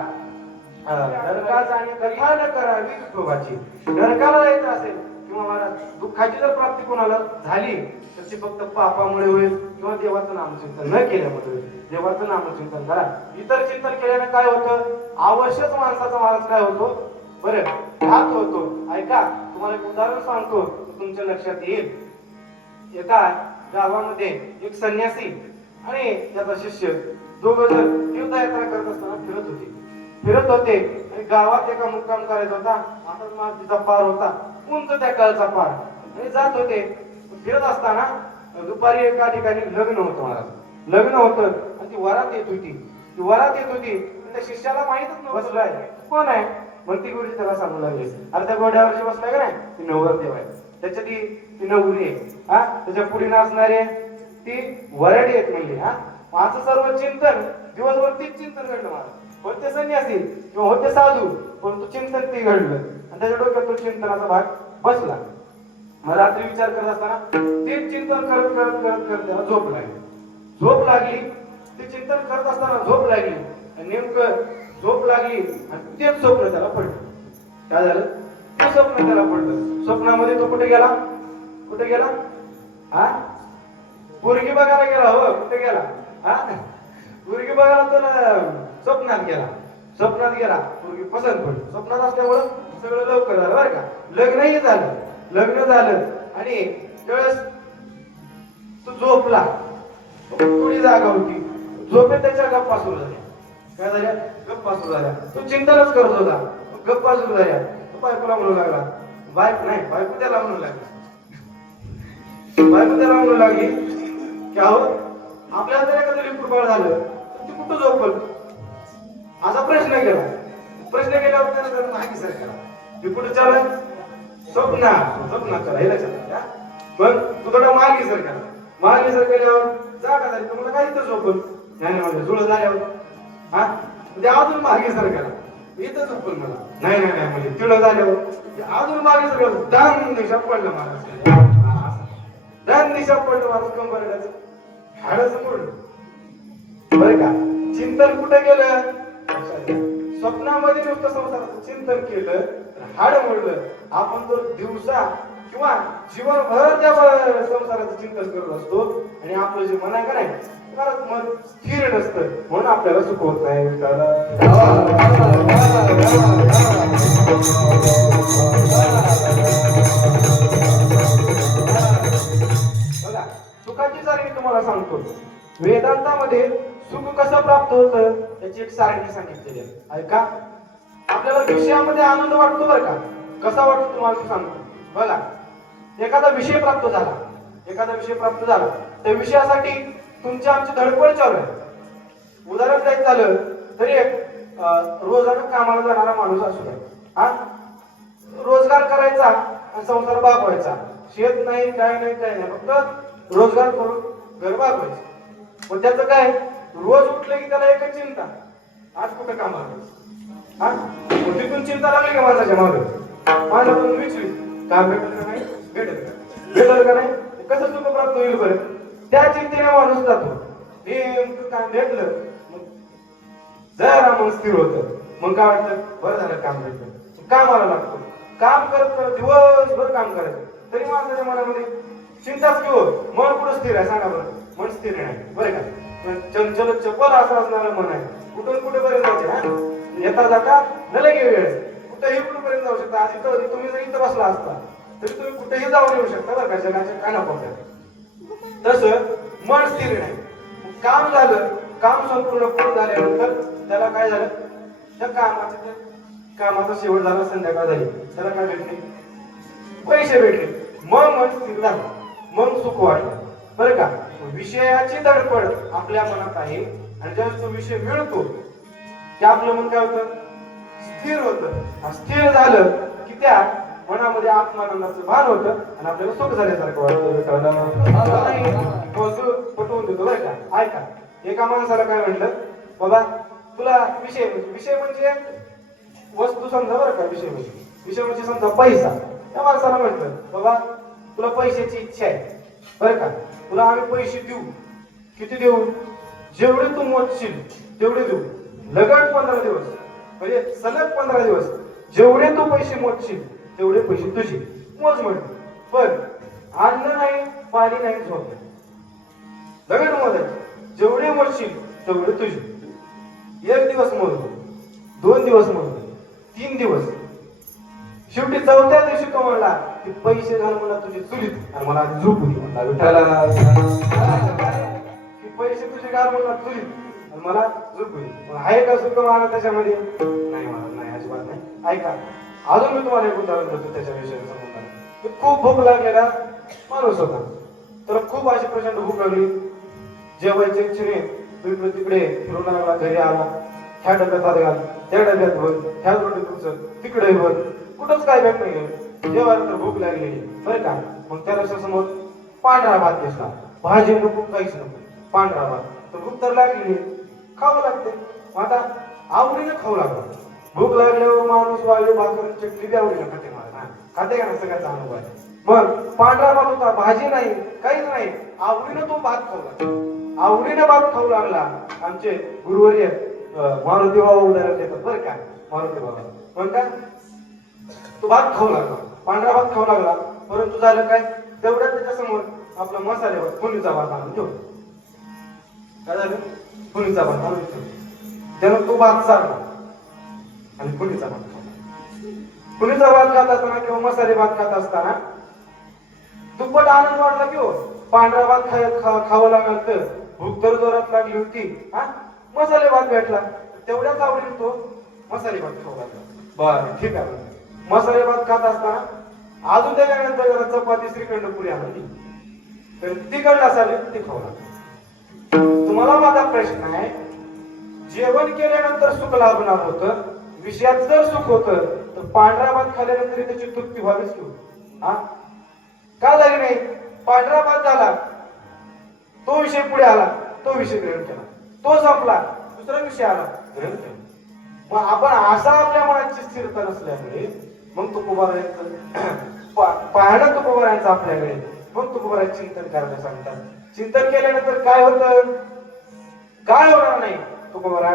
नरकाचा आणि कथा न करावी विठोबाची. नरकाला जायचं असेल किंवा महाराज दुःखाची जर प्राप्ती कोणाला झाली तर ती फक्त पापामुळे होईल किंवा देवाचं नामचिंतन न केल्यामुळे होईल. देवाचं नामचिंतन करा. इतर चिंतन केल्याने काय होतं? आवश्यक माणसाचा महाराज काय होतो बरं, घात होतो. ऐका, तुम्हाला एक उदाहरण सांगतो, तुमच्या लक्षात येईल. एका गावामध्ये एक संन्यासी आणि त्याचा शिष्य दोघं जण तीर्थयात्रा करत असताना फिरत होते आणि गावात एका मुक्काम करायचा होता. आता मातीचा पार होता, उंच त्या काळचा पार, आणि जात होते. फिरत असताना दुपारी एका ठिकाणी लग्न होतं महाराज. लग्न होतं आणि ती वरात येत होती. ती वरात येत होती. त्या शिष्याला माहितच नव्हतं बसलाय कोण आहे. मग ती गोष्ट त्याला सांगू लागली, अरे त्या घोड्यावरची बसलाय का नाही, ती नवरदेव आहे, त्याच्या ती नवरी आहे, हा त्याच्या पुढे नाचणारे ती वराडी आहेत म्हणली. हा माझं सर्व चिंतन दिवसभर तीच चिंतन घडलं मला, होते संन्यासी किंवा होते साधू, परंतु चिंतन ते घडलं आणि त्याच्या डोक्यात तो चिंतनाचा भाग बसला. मग रात्री विचार करत असताना तेच चिंतन करत करत करत करत त्याला झोप लागली. ते चिंतन करत असताना झोप लागली आणि नेमकं झोप लागली आणि तेच स्वप्न त्याला पडलं. काय झालं, ते स्वप्न त्याला पडलं. स्वप्नामध्ये तो कुठे गेला हा पोरगी बघायला गेला. हो कुठे गेला, हा पोरगी बघायला तो स्वप्नात गेला पोरगी पसंत पडली. स्वप्नात असल्यामुळं सगळं लवकर झालं बरं का. लग्न झालं आणि त्यावेळेस तो झोपला, थोडी जागा होती, झोपेत त्याच्या गप्पा सुरू झाल्या. काय झाल्या, गप्पा सुरू झाल्या. तो चिंतनच करत होता, गप्पा सुरू झाल्या. तो बायकोला म्हणू लागला, बायको त्याला म्हणू लागली की अहो आपल्याला जर एखादं लिंबू बाळ झालं तर ती कुठं झोपल, असा प्रश्न केल्यावर त्यानं माहिती सर केला ती कुठं चालत स्वप्नात चला हे लक्षात घ्या. मग तू थोडा मागे सर केल्यावर जागा झाली तुम्हाला काही तर झोपल म्हणजे जुळ झाल्यावर हा म्हणजे अजून मागे सर केला इथं झोपल मला नाही म्हणजे तिळं झाल्यावर अजून मागे सर दान दिशा पडलं मला कंबरड्याचं हाडाचं मोडलं बरं का. चिंतन कुठे गेलं, स्वप्नामध्ये नुसतं संसाराचं चिंतन केलं हाड मोडलं. आपण जर दिवसा किंवा जीवनभर त्या संसाराचं चिंतन करत असतो आणि आपलं जे मन आहे का नाही मन स्थिर नसतं, म्हणून आपल्याला सुख होत नाही. बघा सुखाची सारणी तुम्हाला सांगतो. वेदांतामध्ये सुख कसं प्राप्त होतं त्याची एक सारणी सांगितलेली आहे. ऐका, आपल्याला विषयामध्ये आनंद वाटतो बरं का. कसा वाटतो तुम्हाला सांगतो. बघा एखादा विषय प्राप्त झाला त्या विषयासाठी तुमची आमची धडपड चालू आहे. उदाहरण द्यायचं झालं तरी एक रोजानं कामाला जाणारा माणूस असू द्या, हा रोजगार करायचा आणि संसार भागवायचा. शेत नाही काय नाही फक्त रोजगार करून घर भागवायचं. पण त्याचं काय, रोज उठलं की त्याला एकच चिंता, आज कुठं कामाला हा तिथून चिंता लागली का माणसाच्या मागे, माझ्या पण विचारली काम भेटल का नाही, भेटल का नाही, कसं सुख प्राप्त होईल बरं. त्या चिंतेने माणूस जातो. हे काय भेटलं मग जरा मन स्थिर होतं. मग काय वाटतं, बरं झालं काम भेटलं, कामाला लागतो. काम करत दिवसभर काम करायचं तरी माणसाच्या मनामध्ये चिंताच की हो. मन कुठं स्थिर आहे सांगा बरं, मन स्थिर नाही बरं का. चंचल चपल असं असणारं मन आहे. कुठून कुठे पर्यंत जायचे, हा येता जाता न लगे वेळ कुठेही कुठेपर्यंत जाऊ शकता. आज इथं तुम्ही जर इथं बसला असता तरी तुम्ही कुठेही जाऊन येऊ शकता बरं का, जगाच्या कानाकोपऱ्यात. तसं मन स्थिर नाही. काम झालं, काम संपूर्ण पूर्ण झाल्यानंतर त्याला काय झालं, त्या कामाचा शेवट झाला, संध्याकाळ झाली, त्याला काय भेटले, पैसे भेटले. मग मन स्थिर झालं, मग सुख वाटलं बरं का. विषयाची धडपड आपल्या मनात आहे आणि जेव्हा तो विषय मिळतो की आपलं मन काय होतं, स्थिर होतं. स्थिर झालं की त्या मनामध्ये आत्मानंदाचं भान होतं आणि आपल्याला सुख झाल्यासारखं वाटतं. पटवून देतो बरं का. ऐका, एका माणसाला काय म्हटलं, बाबा तुला विषय म्हणजे वस्तू समजा बरं का. विषय म्हणजे समजा पैसा. त्या माणसाला म्हटलं, बाबा तुला पैशाची इच्छा आहे बरं का, तुला आम्ही पैसे देऊ. किती देऊ, जेवढे तू मोजशील तेवढे देऊ. लगन 15 दिवस म्हणजे सलग 15 दिवस जेवढे तू पैसे मोजशील तेवढे पैसे तुझे. मोज म्हटलं, पण अन्न नाही, पाणी नाही, झोप नाही. लगन मोजायचं, जेवढे मोजशील तेवढे तुझे. 1 दिवस मोजलो, 2 दिवस मोजलो, 3 दिवस, शेवटी 4थ्या दिवशी तो म्हणला की पैसे घाल मला तुझे चुलीत आणि मला झोपू दे. म्हणला विठाला की पैसे तुझे घाल मला चुलीत आणि मला झोपू दे. आहे का सुख मला त्याच्यामध्ये? नाही, मला नाही, अजिबात नाही. ऐका, अजून मी तुम्हाला एक उदाहरण देतो त्याच्या विषयाचा संबंध. खूप भूक लागलेला माणूस होता. तर खूप अशी प्रचंड भूक लागली, जेवायच्या इच्छेने तिकडे फिरून लागला, घरी आला. ह्या डब्यात हात घाल, त्या डब्यात भर, ह्या रोटीत उचल, तिकडे भर, कुठंच काय भेट नाही. जेव्हा तर भूक लागली बरं का, मग त्या रस्त्यासमोर पांढरा भात दिसला, भाजी नको काहीच नको, पांढरा भात. तर भूक तर लागली, खावं लागते. मग आता आवडीनं खाऊ लागला. भूक लागल्यावर माणूस वाळली भाकर चटणी बी आवडीनं खाते. मला खाते का ना, सगळ्याचा अनुभव आहे. मग पांढरा भात होता, भाजी नाही, काहीच नाही, आवडीनं तो भात खाऊ लागला. आवडीनं भात खाऊ लागला. आमचे गुरुवर्य मारुती बाबा उदाहरण देतात बरं का, मारुती बाबा म्हणतात तो भात खाऊ लागला, पांढरा भात खाऊ लागला. परंतु झालं काय, तेवढ्यात त्याच्यासमोर आपला मसाले भात, फोडणीचा भात आणून ठेवला. काय झालं, फोडणीचा भात आणून ठेवला. त्यानं तो भात चालला आणि फोडणीचा भात खाल्ला. फोडणीचा भात खात असताना किंवा मसाले भात खात असताना दुप्पट आनंद वाटला की हो. पांढरा भात खावं लागला तर भूक तर जोरात लागली होती, हा मसाले भात भेटला, तेवढ्याच आवडीने तो मसाले भात खाऊ लागला. बरं ठीक आहे. मसाले भात खात असताना अजून त्याच्यानंतर जरा चपाती श्रीखंड पुरी आणली, तर तिखट असावी ती खाऊ लागली. तुम्हाला माझा प्रश्न आहे, जेवण केल्यानंतर सुख लाभणार होतं, विषयात जर सुख होतं तर पांढरा भात खाल्ल्यानंतर त्याची तृप्ती व्हावीच की, हा का झाली नाही. पांढरा भात झाला, तो विषय पुढे आला, तो विषय ग्रहण केला, तो संपला, दुसरा विषय आला, ग्रहण केला. मग आपण असा आपल्या मनाची स्थिरता नसल्यामुळे मग पाहणं तुकोबारायांचं आपल्याकडे, मग तुकोबाराय चिंतन करायला सांगतात. चिंतन केल्यानंतर काय होतं, काय होणार नाही. तुकोबाराय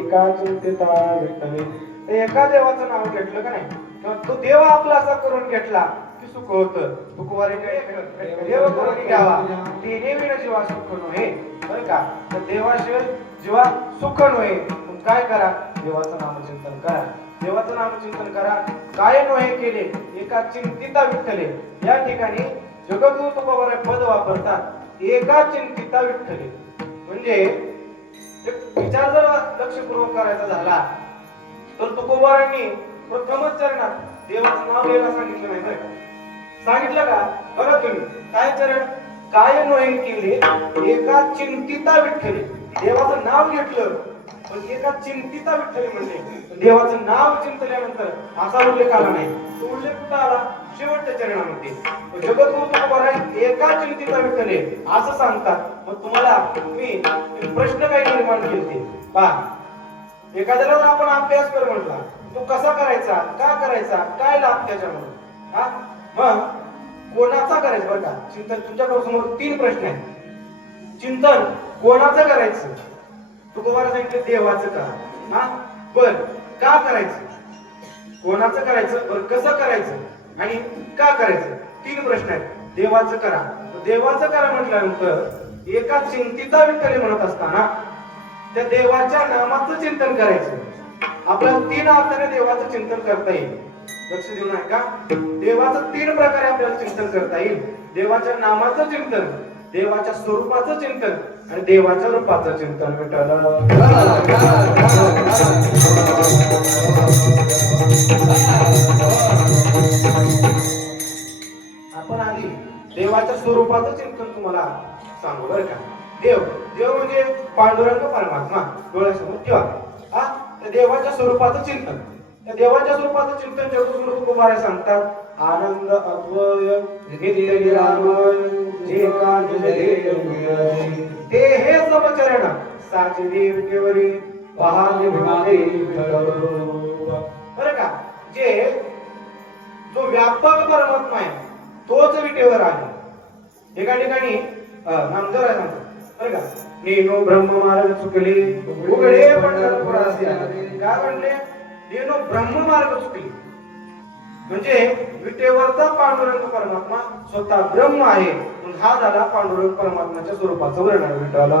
एका चिंतेता विठ्ठले. एका देवाचं नाव घेतलं का नाही, किंवा तो देव आपला असा करून घेतला की सुख होतं. तुकोबारे देव करून घ्यावा, तिने विना जीवा सुख नव्हे. बरं का, तर देवाशिवाय जीवा सुख नव्हे. मग काय करा, देवाचं नामचिंतन करा, देवाचं नामचिंतन करा. काय नव्हे केले एका चिंतिता विठ्ठले. या ठिकाणी जगद्गुरु तुकोबारे पद वापरतात, एका चिंतिता विठ्ठले. म्हणजे विचार जर लक्षपूर्वक करायचा झाला तर तुकोबारांनी प्रथमच चरणात देवाचं नाव घ्यायला सांगितलं नाही बरं का. सांगितलं का, बघा तुम्ही काय चरण, काय नोहे केले एका चिंतिता विठ्ठले. देवाचं नाव घेतलं पण एका चिंतिता विठ्ठल म्हणले. देवाचं नाव चिंतल्यानंतर असा उल्लेख आला नाही. तो उल्लेख कुठं आला? शेवटच्या चरणामध्ये. जगद्गुरु तुकोबाराय एका चिंतिता विठ्ठल असं सांगतात. मग तुम्हाला मी प्रश्न काही निर्माण केले पहा. एखाद्याला आपण अभ्यास कर म्हटला, तो कसा करायचा, का करायचा, काय लाभ त्याच्यामध्ये, हा मग कोणाचा करायचं? बरं का, चिंतन तुमच्याकडे समोर 3 प्रश्न आहेत. चिंतन कोणाचं करायचं? तुकोबाला सांगितलं देवाचं का. हा बर, का करायचं? कोणाचं करायचं, बरं कसं करायचं आणि का करायचं? 3 प्रश्न आहेत. देवाचं करा. देवाचं करा म्हटल्यानंतर एका चिंतिता विठ्ठल म्हणत असताना त्या देवाच्या नामाचं चिंतन करायचं. आपल्याला 3 अर्थाने देवाचं चिंतन करता येईल. लक्ष देऊन ऐका. देवाचं 3 प्रकारे आपल्याला चिंतन करता येईल. देवाच्या नामाचं चिंतन, देवाच्या स्वरूपाचं चिंतन आणि देवाच्या रूपाचं चिंतन. विठ्ठल आपण आधी देवाच्या स्वरूपाचं चिंतन तुम्हाला सांगू बरं का. देव देव म्हणजे पांडुरंग परमात्मा डोळ्यासमोर ठेवा. हा त्या देवाच्या स्वरूपाचं चिंतन. त्या देवाच्या स्वरूपाचं चिंतन जगद्गुरु तुकोबाराय सांगतात. आनंद अद्वय नित्य निरामय जे काज ते हे सब चरण साचे देव केवरी पहाले भाले. बरं का, जे जो व्यापक परमात्मा आहे तोच विटेवर आहे. एका ठिकाणी नामदेव सांगतो बरं का, नेनो ब्रह्म मार्ग चुकले उघडे पंढरपुरासी. काय म्हणले? नेनो ब्रह्म मार्ग चुकले म्हणजे विटेवरचा पांडुरंग परमात्मा स्वतः ब्रह्म आहे. हा झाला पांडुरंग परमात्म्याच्या स्वरूपाचं वर्णन. विठ्ठल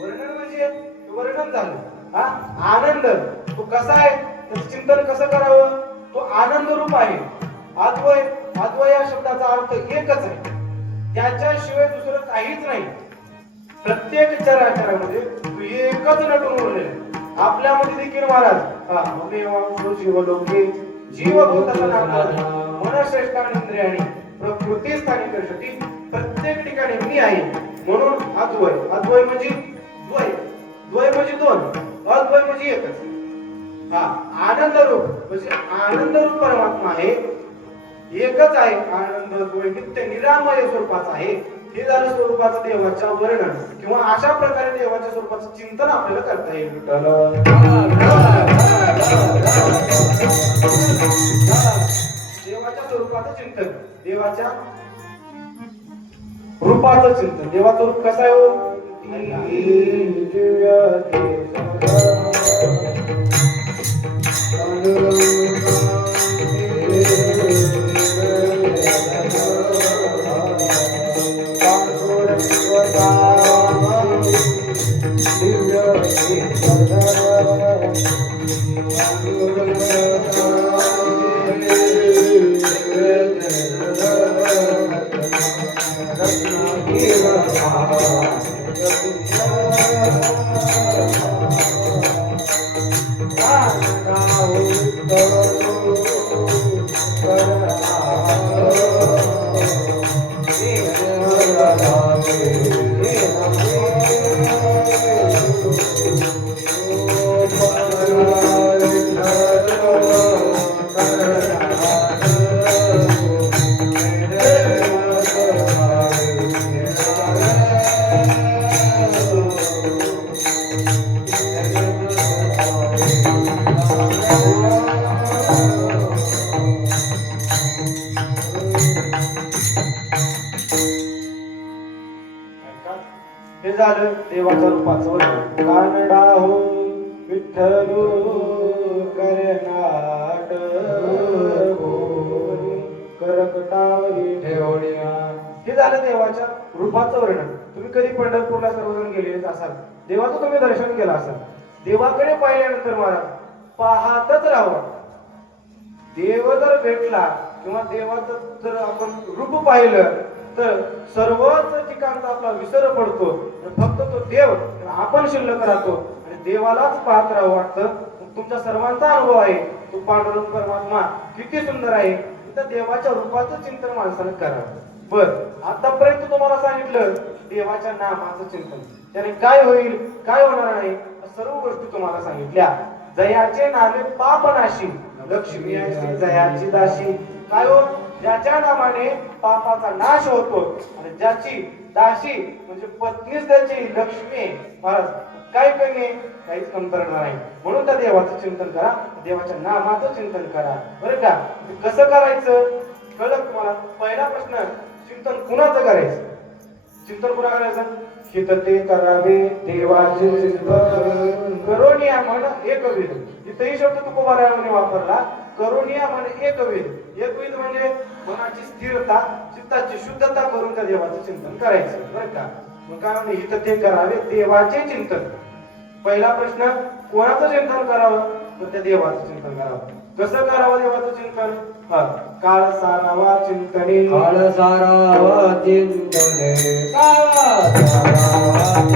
वर्णन म्हणजे वर्णन झालं. हा आनंद तो कसा आहे, त्याचं चिंतन कसं करावं? तो आनंद रूप आहे. अद्वय, अद्वय या शब्दाचा अर्थ एकच आहे, त्याच्याशिवाय दुसरं काहीच नाही. प्रत्येक चराचरामध्ये तू एकच नटून उरले. आपल्यामध्ये देखील महाराज शिवलोके जीवभूताला मन श्रेष्ठान इंद्रियाणी प्रकृती स्थानी करशती. प्रत्येक ठिकाणी मी आहे म्हणून अद्वय. अद्वय म्हणजे द्वय, द्वय म्हणजे 2, अद्वय म्हणजे एकच. हा आनंद रूप म्हणजे आनंद रूप परमात्मा आहे, एकच आहे. आनंद द्वय नित्य निरामय स्वरूपाचा आहे. हे झालं स्वरूपाचं देवाच्या वर्णन किंवा अशा प्रकारे देवाच्या स्वरूपाचं चिंतन आपल्याला करता येईल. देवाच्या स्वरूपाचं चिंतन, देवाच्या रूपाचं चिंतन. देवाचं रूप कसं आहे हो? हे झालं देवाच्या रूपाचं वर्णन. कानडा हो विठ्ठलू करनाट करकटावरी ठेवण्या. हे झालं देवाच्या रूपाचं वर्णन. तुम्ही कधी पंढरपूरला सर्वजण गेलेले असाल, देवाचं तुम्ही दर्शन केलं असाल. देवाकडे पाहिल्यानंतर महाराज पाहतच राहावं. देव जर भेटला किंवा देवाचं जर आपण रूप पाहिलं तर सर्वच ठिकाणचा आपला विसर पडतो. फक्त तो देव आपण शिल्लक राहतो आणि देवालाच पाहत राहावं वाटतं. तुमच्या सर्वांचा अनुभव आहे. तो पांडुरंग परमात्मा किती सुंदर आहे. त्या देवाच्या रूपाचं चिंतन माणसाने करावं. बर, आतापर्यंत तुम्हाला सांगितलं देवाच्या नामाचं चिंतन, त्याने काय होईल काय होणार नाही सर्व गोष्टी तुम्हाला सांगितल्या. जयाचे नामे पापनाशी, लक्ष्मी आहे जयाची दाशी. काय हो, ज्याच्या नामाने पापाचा नाश होतो आणि ज्याची दाशी म्हणजे पत्नीच त्याची लक्ष्मी आहे. महाराज काय कमी आहे, काहीच कमतरता नाही. म्हणून त्या देवाचं चिंतन करा, देवाच्या नामाचं चिंतन करा. बरं का, कसं करायचं कळलं तुम्हाला? पहिला प्रश्न, चिंतन कुणाचं करायचं? चिंतन कुणा करायचं? हित ते करावे देवाचे चिंतन करोनिया म्हण एकविध. इथेही शब्द तुकोबारायाने वापरला, करोनिया म्हण एकविध. एकविध म्हणजे मनाची स्थिरता, चित्ताची शुद्धता करून त्या देवाचं चिंतन करायचं. बरं का, मग काय म्हणे, हित ते करावे देवाचे चिंतन. पहिला प्रश्न, कोणाचं चिंतन करावं? तर त्या देवाचं चिंतन करावं. कसं करावं देवाचं चिंतन? काळ सारावा चिंतने, काळ सारावा चिंतने, काळ सारावा चिंतने, काळ सारावा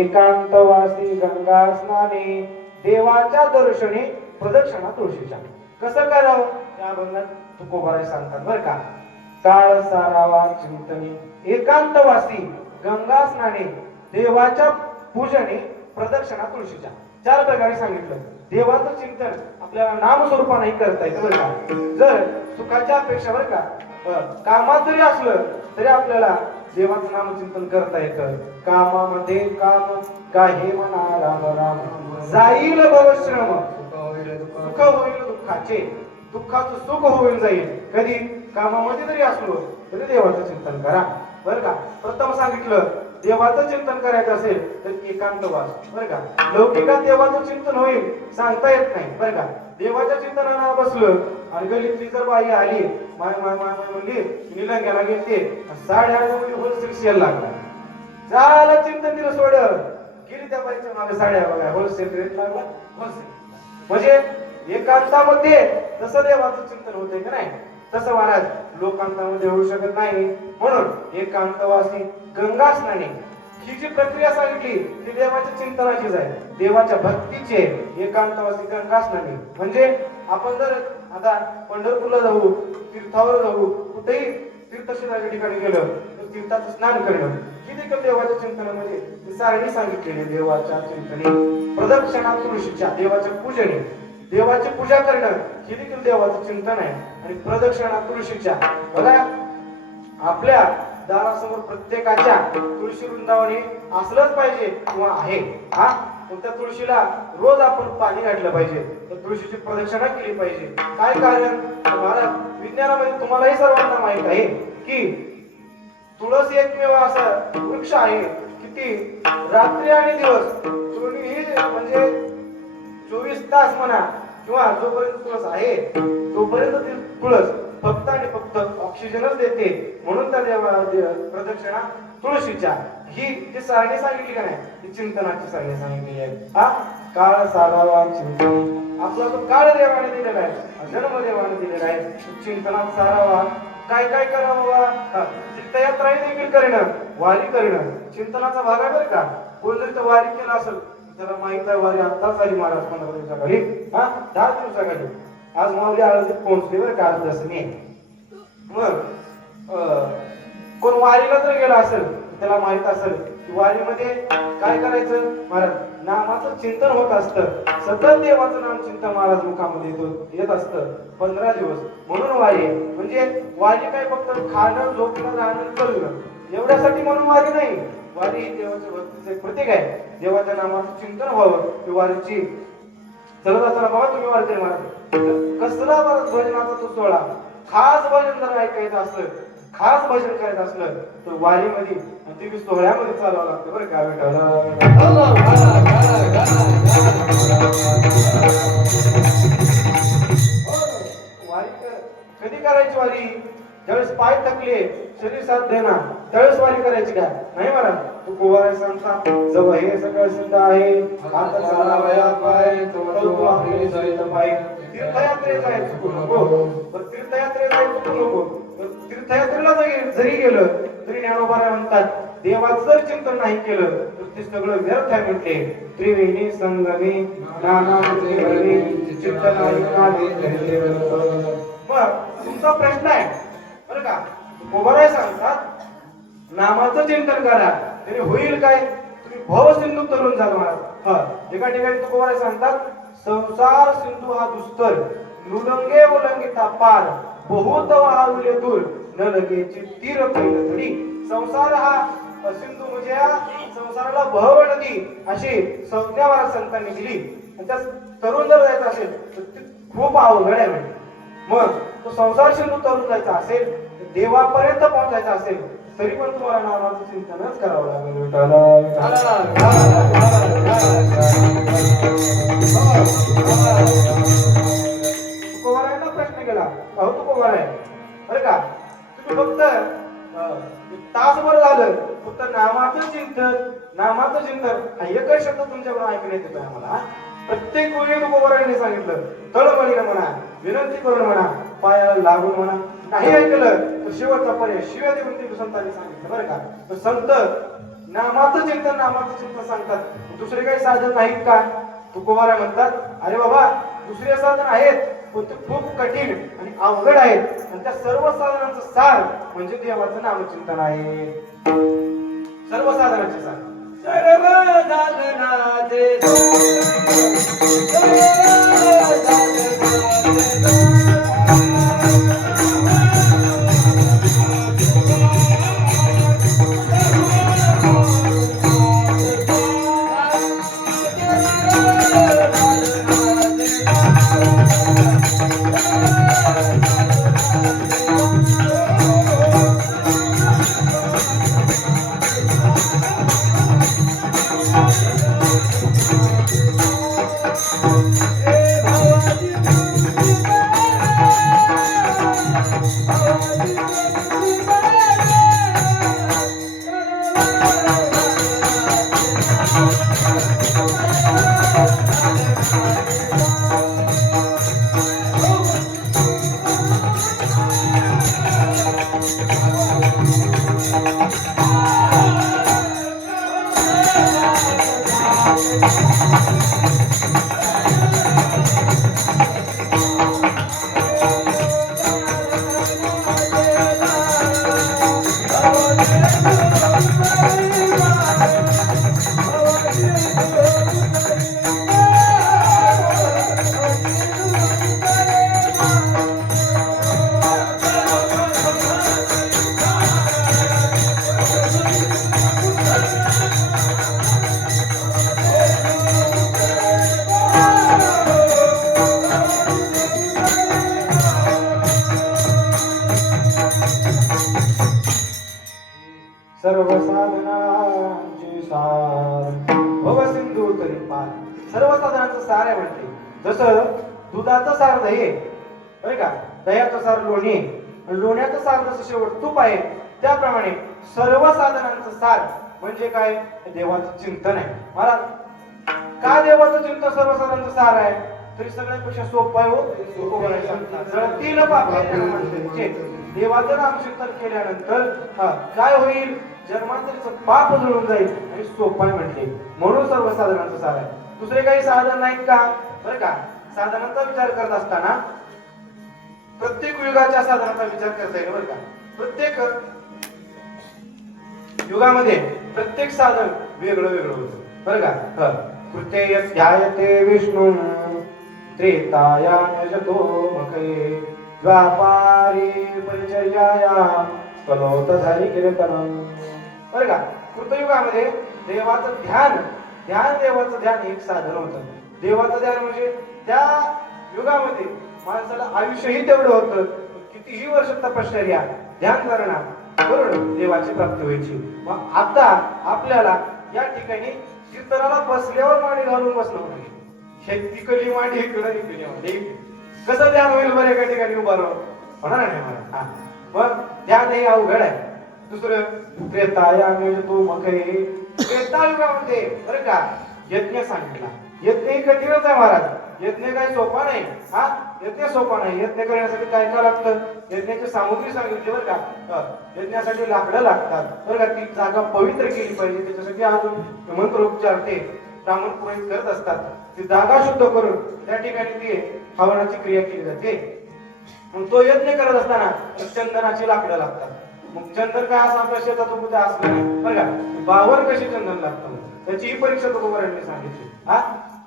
एकांतवासी गंगा स्नाने, देवाच्या दर्शनी प्रदक्षिणा तुळशीच्या. कसं करावं त्या अभंगात तुकोबाराय सांगतात. बरं का, काळ सारावा चिंतनी, एकांतवासी गंगा स्नाने, देवाच्या पूजने प्रदक्षिणा तुळशीच्या. चार प्रकारे सांगितलं. देवाचं चिंतन आपल्याला नामस्वरूपाने करता येतं. बरं का, जर सुखाच्या अपेक्षा बरं का कामात जरी असलं तरी आपल्याला देवाचं नामचिंतन करता येतं. कामामध्ये काम काही म्हणा राम राम, जाईल भवश्रम सुख होईल दुःखाचे, दुःखाचं सुख होईल जाईल. कधी कामामध्ये जरी असलो तरी देवाचं चिंतन करा. बरं का, प्रथम सांगितलं देवाचं चिंतन करायचं असेल तर एकांतवास. बरं का, लौकिकात देवाचं चिंतन होईल सांगता येत नाही. बरं का, देवाच्या चिंतनाला बसलं आणि गल्लीतली जर बाई आली माय माय माय माय म्हणली, निलंग्याला गेलते, साड्या होलसेल सेल लागला, झालं चिंतन तिला सोड गेली त्या बाईच्या मागे साड्या बघा, होलसेल रेट लागला. होलसेल म्हणजे एकांतामध्ये तसं देवाचं चिंतन होतंय का नाही, तसं महाराज लोकांतामध्ये होऊ शकत नाही. म्हणून एकांतवासी गंगा स्नाने ही जी प्रक्रिया सांगितली ती देवाच्या चिंतनाचीच आहे, देवाच्या भक्तीची आहे. एकांतवासी गंगा स्नाने म्हणजे आपण जर आता पंढरपूरला जाऊ, तीर्थावर जाऊ, कुठेही तीर्थक्षेत्राच्या ठिकाणी गेलं तर तीर्थाचं स्नान करणं ही देखील देवाच्या चिंतनामध्ये सारणी सांगितलेली. देवाच्या चिंतने प्रदक्षिणा तुळशीच्या, देवाच्या पूजने, देवाची पूजा करणं ही देखील देवाचं चिंतन आहे. आणि प्रदक्षिणा तुळशीच्या, बघा आपल्या दारासमोर प्रत्येकाच्या तुळशी वृंदावने असलंच पाहिजे किंवा आहे हा, पण त्या तुळशीला रोज आपण पाणी घातलं पाहिजे, तर तुळशीची प्रदक्षिणा केली पाहिजे. काय कारण? महाराज विज्ञानामध्ये तुम्हालाही सर्वांना माहित आहे की तुळस एकमेव असा वृक्ष आहे किती रात्री आणि दिवस दोन्हीही म्हणजे 24 तास म्हणा किंवा जोपर्यंत तुळस आहे तोपर्यंत ती तुळस फक्त आणि फक्त ऑक्सिजनच देते. म्हणून त्या प्रदक्षिणा तुळशीच्या ही जी सारणी सांगितली का नाही, ही चिंतनाची सारणी सांगितलेली आहे. हा काळ सारावा चिंतन, आपला तो काळ देवाने दिलेला आहे, जन्म देवाने दिलेला आहे. चिंतनात सारावा. काय काय करावं? तीर्थयात्रा देखील करणं, वारी करणं चिंतनाचा भाग आहे बरं का. कोण जर तर वारी केला असेल त्याला माहित आहे वारी आत्ताच आली महाराज 15 दिवसाखाली, 10 दिवसाखाली. आज माऊली आळंदीत पोहोचली बरं का, आज दसमी. मग कोण वारीला जर गेला असेल त्याला माहित असेल की वारीमध्ये काय करायचं. महाराज नामाचं चिंतन होत असतं, सतत देवाचं नाम चिंतन महाराज मुखामध्ये येत असतं 15 दिवस. म्हणून वारी आहे. म्हणजे वारी काय फक्त खाणं झोपणं राहणं करणं एवढ्यासाठी म्हणून वारी नाही. वारी ही देवाच्या भक्तीचं एक प्रतीक आहे. देवाच्या नामाचं चिंतन व्हावं ही वारीची. चला चला बाबा तुम्ही वारकरी महाराज, कसला भजनाचा तो सोहळा. खास भजन जर ऐकायचं असलं, खास भजन करायचं असलं तर वारीमध्ये आणि ते सोहळ्यामध्ये चालावं लागतं बरं का. वारी कधी करायची वारी? ज्यावेळेस पाय थकले, शरीर साथ देना त्यावेळेस वारी करायची काय नाही महाराज. तू कुवार सांगता जव हे सगळं सिद्ध आहे, आता चालावया पाय तो आपली सहित पाय. तीर्थयात्रेत जायचं चुकू नको, पण तीर्थयात्रेत जायचं चुकू नको. तीर्थयात्रेला जरी गेलं तरी ज्ञानोबा म्हणतात देवाचं जर चिंतन नाही केलं तर ते सगळं व्यर्थ आहे म्हणते. त्रिवेणी संगमे नाना चित्त नाही. मग तुमचा प्रश्न आहे बरं का. गोबराय सांगतात नामाचं चिंतन करा तरी होईल काय, तुम्ही भवसिंधू तरुण झाला महाराज. एका ठिकाणी गोबराय सांगतात संसार सिंधू हा दुस्तर, नृलंगे उल्लंघिता पार, बहुत वाहले दूर न लगेची तीर पहिलं तरी. संसार हा सिंधू म्हणजे या संसाराला भव नदी अशी संज्ञा महाराज संतांनी दिली. आणि त्या तरुण जर जायचं असेल तर ते खूप अवघड आहे म्हणजे. मग तो संसार सिंधू तरुण जायचा असेल, देवापर्यंत पोहोचायचा असेल तरी पण तुम्हाला नामाचं चिंतनच करावं लागेल. तुकोबारायांना प्रश्न केला, अहो तुकोबाराय बरं का तुम्ही फक्त तासभर झालं फक्त नामाचं चिंतन हा एकच शब्द तुमच्याकडून ऐकण्यात येतोय आम्हाला. प्रत्येक वेळी तुकोबारायांनी सांगितलं तळमळीनं म्हणा, विनंती करून म्हणा, पायाला लागून म्हणा. नाही ऐकलं तर शेवटचा पर्याय शिव्या देऊन ते संतांनी सांगितलं बरं का. तर संत नामाचं चिंतन सांगतात, दुसरे काही साधन नाहीत का? तुकोबाराय म्हणतात अरे बाबा दुसरे साधन आहेत पण ते खूप कठीण आणि अवघड आहेत. आणि त्या सर्व साधनांचं सार म्हणजे देवाचं नामचिंतन आहे. सर्व साधनांचे सार सर्व साधनाचे सर्व साधनांची सार भव सिंधू तरी पार. सर्व साधनांचं सार आहे म्हणते. जसं दुधाचं सार दही आहे, बरं का, दह्याचं सार लोणी आहे, आणि लोण्याचं सार जसं शेवट तूप आहे, त्याप्रमाणे सर्व साधनांचं सार म्हणजे काय, देवाचं चिंतन आहे. महाराज, का देवाचं चिंतन सर्वसाधारणचं सार आहे? तरी सगळ्यांपेक्षा सोपं आहे हो. जळतील पापाचे नामचिंतन. देवाचं नामचिंतन केल्यानंतर काय होईल? जन्मांतरीचं पाप जळून जाईल आणि सोपं आहे म्हटले, म्हणून सर्वसाधारणचं सार आहे. दुसरे काही साधन नाहीत का? बरं का, साधनांचा विचार करत असताना प्रत्येक युगाच्या साधनाचा विचार करता येईल. बरं का, प्रत्येक युगामध्ये प्रत्येक साधन वेगळं वेगळं होतं. बरं का, कृते ध्यायते विष्णू त्रेतायाम यजतो मखये द्वापारी परिचर्यायाम कलोतधारी कीर्तनम. बरं का, कृतयुगामध्ये देवाचं ध्यान देवाचं ध्यान एक साधन होतं. देवाचं ध्यान म्हणजे त्या युगामध्ये माणसाला आयुष्यही तेवढं होतं, कितीही वर्ष तपश्चर्या ध्यान करणार बरोबर देवाची प्राप्ती व्हायची. मग आता आपल्याला या ठिकाणी कीर्तनाला बसल्यावर मांडी घालून बसणं नाही, तिकडली मांडी इकडे कसं ध्यान होईल बरं? एका ठिकाणी उभा राहून होणार नाही मला. मग ध्यान हे अवघड आहे. दुसरं त्रेतायाम यजतो मखये. त्रेतायुगामध्ये बरं का यज्ञ सांगितला. यज्ञ ही कठीणच आहे महाराज. यज्ञ काय सोपा नाही. यज्ञ सोपा नाही. यज्ञ करण्यासाठी काय काय लागतं? यज्ञाची सामुग्री सांगितली बरं का. यज्ञासाठी लाकडं लागतात बरं का. ती जागा पवित्र केली पाहिजे, त्याच्यासाठी अजून मंत्रोपचार ते ब्राह्मण पुरोहित करत असतात. ती जागा शुद्ध करून त्या ठिकाणी ती हवनाची क्रिया केली जाते. मग तो यज्ञ करत असताना चंदनाची लाकडं लागतात. मग चंदन काय असं आपल्या शेतात उगवतं असलं नाही बरं का. बावर कशी चंदन लागतं त्याची ही परीक्षा तुकोबारांनी सांगितली.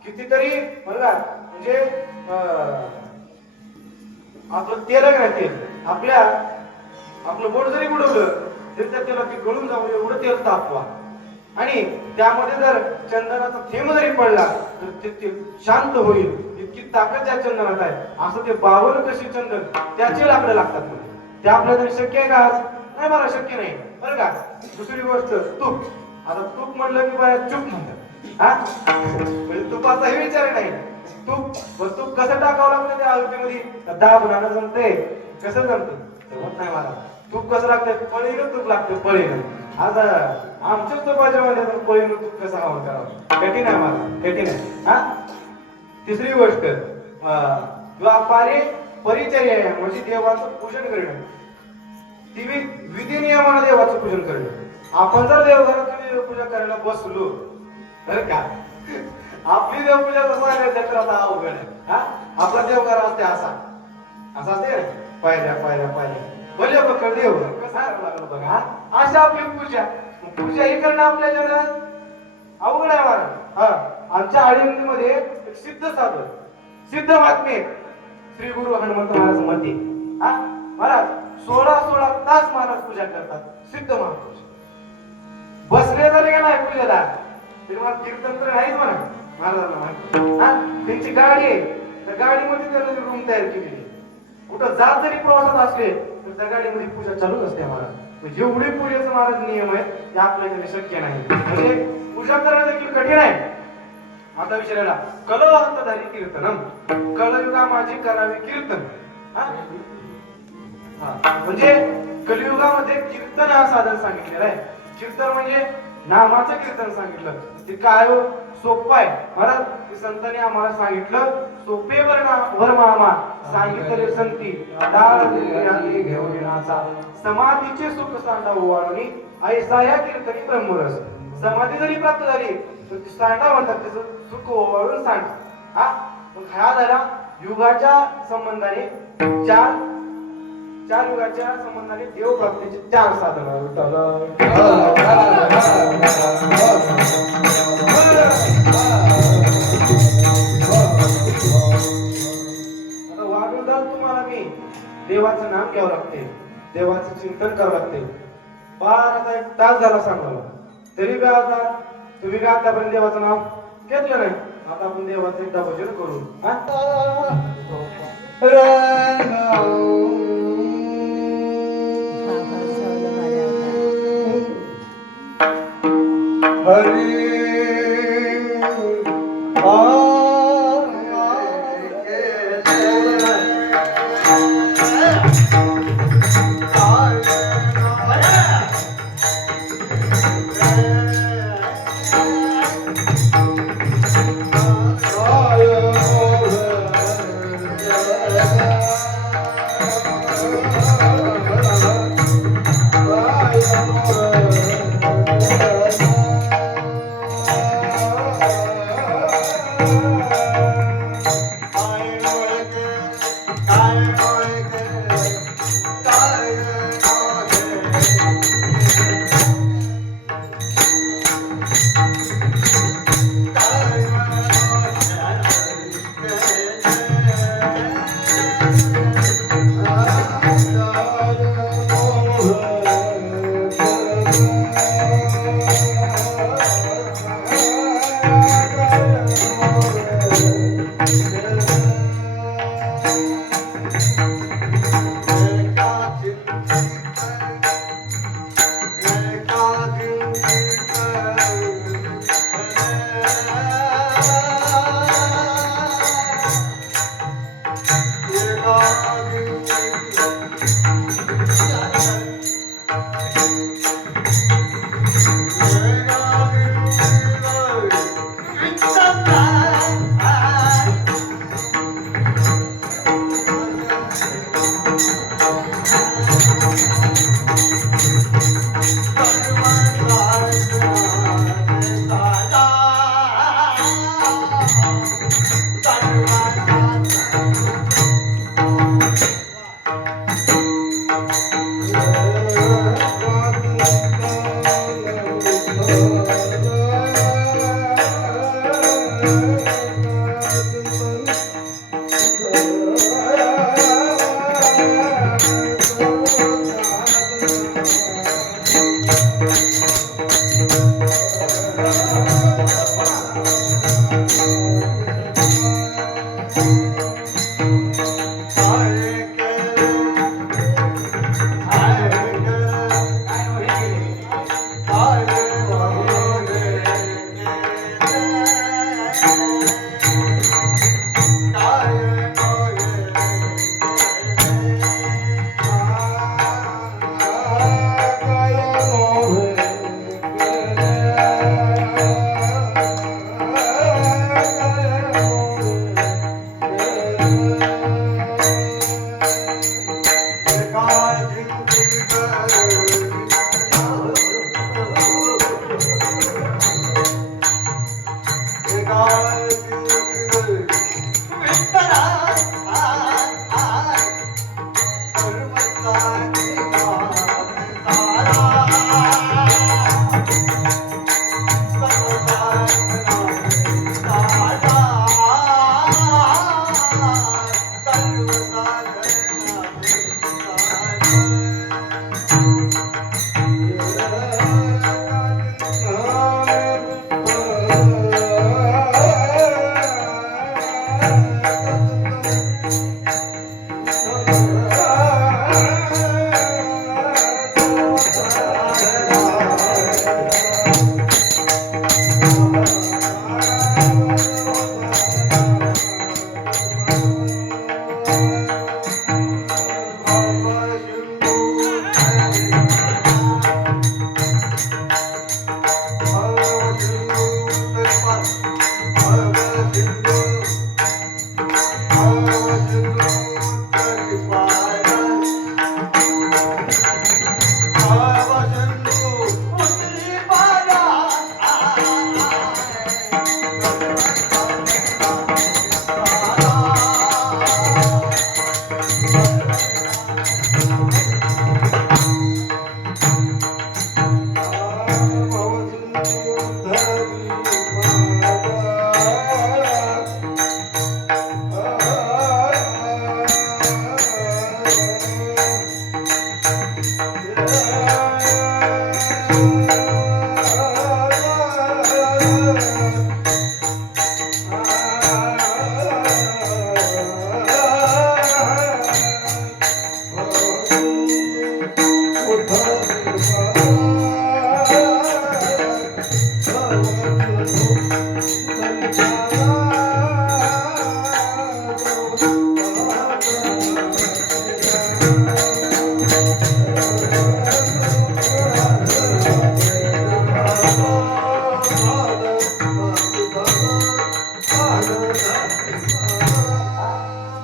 कितीतरी बरं का, म्हणजे आपलं तेल आहे ना, तेल आपलं बोट जरी बुडवलं तरी त्या तेला ते गळून जाऊ एवढं तेल तापवा, आणि त्यामध्ये जर चंदनाचा थेंब जरी पडला तर ते शांत होईल, इतकी ताकद त्या चंदनात आहे. असं ते 52 कशी चंदन त्याचे लाकडं लागतात. ते आपल्याला शक्य आहे का आज? नाही, मला शक्य नाही बरं का. दुसरी गोष्ट तूप. आता तूप म्हणलं की बाया चूप म्हणतात. म्हणजे तुपाचाही विचार नाही. तूप कसं टाकावं लागतं त्या आहुतीमध्ये? दाबणानं जमतंय. कसं जमतं? जमत नाही मला. तूप कसं लागतं? पळीनं तूप लागतं, पळीनं. आज आमच्याच तुपाच्या मध्ये पळीनं तूप कसं हवं करावं? कठीण आहे मला, कठीण आहे. तिसरी गोष्ट द्वापारे परिचर्या म्हणजे देवाचं पूजन करणं. ती विधी नियमानं देवाचं पूजन करणं. आपण जर देवघरात पूजा करायला बसलो बरं का, आपली देवपूजा कसं आहे तर आता अवघड आहे. आपला देवघर असते असा असते पायऱ्या भले पकड देव कसा लागलं बघा. अशा आपली पूजा ही करणं आपल्या जीवनात अवघड आहे महाराज. आमच्या आळंदीमध्ये एक सिद्ध महात्मे श्री गुरु हनुमंत महाराज मध्ये महाराज 16 तास महाराज पूजा करतात. सिद्ध महापुरुष बसले जरी का नाही पूजेला तरी मला कीर्तन तर नाहीच म्हणा महाराजांना. त्यांची गाडी आहे, त्या गाडीमध्ये त्यांनी रूम तयार केलेली. कुठं जात जरी प्रवासात असले तर त्या गाडीमध्ये पूजा चालूच असते महाराज. जेवढी पूजेचं महाराज नियम आहे ते आपल्याला शक्य नाही. म्हणजे पूजा करणं देखील कठीण आहे. आता विचारायला कलोतधारी कीर्तनम. कलयुगा माझी करावी कीर्तन. म्हणजे कलियुगामध्ये कीर्तन हा साधन सांगितलेला आहे. कीर्तन म्हणजे नामाचं कीर्तन सांगितलं. ते काय सोपं आहे महाराज. संतांनी आम्हाला सांगितलं सोपे वर्मा सांगितले संती घेऊन समाधीचे सुख सांडा ओवाळणी ऐसा या कीर्तनी ब्रह्मरस. समाधी जरी प्राप्त झाली तर ती सांडा म्हणतात, त्याचं सुख ओवाळून सांड. मग हा झाला युगाच्या संबंधाने चार युगाच्या संबंधाने देव प्राप्तीचे 4 साधन. आता वागवताल तुम्हाला मी देवाचं नाम घ्यावं लागते, देवाचं चिंतन करावं लागते. फार आता 1 तास झाला सांगायला, तरी बी आता तुम्ही बी आतापर्यंत देवाचं नाव घेतलं नाही. आता आपण देवाचं एकदा भजन करू. हरी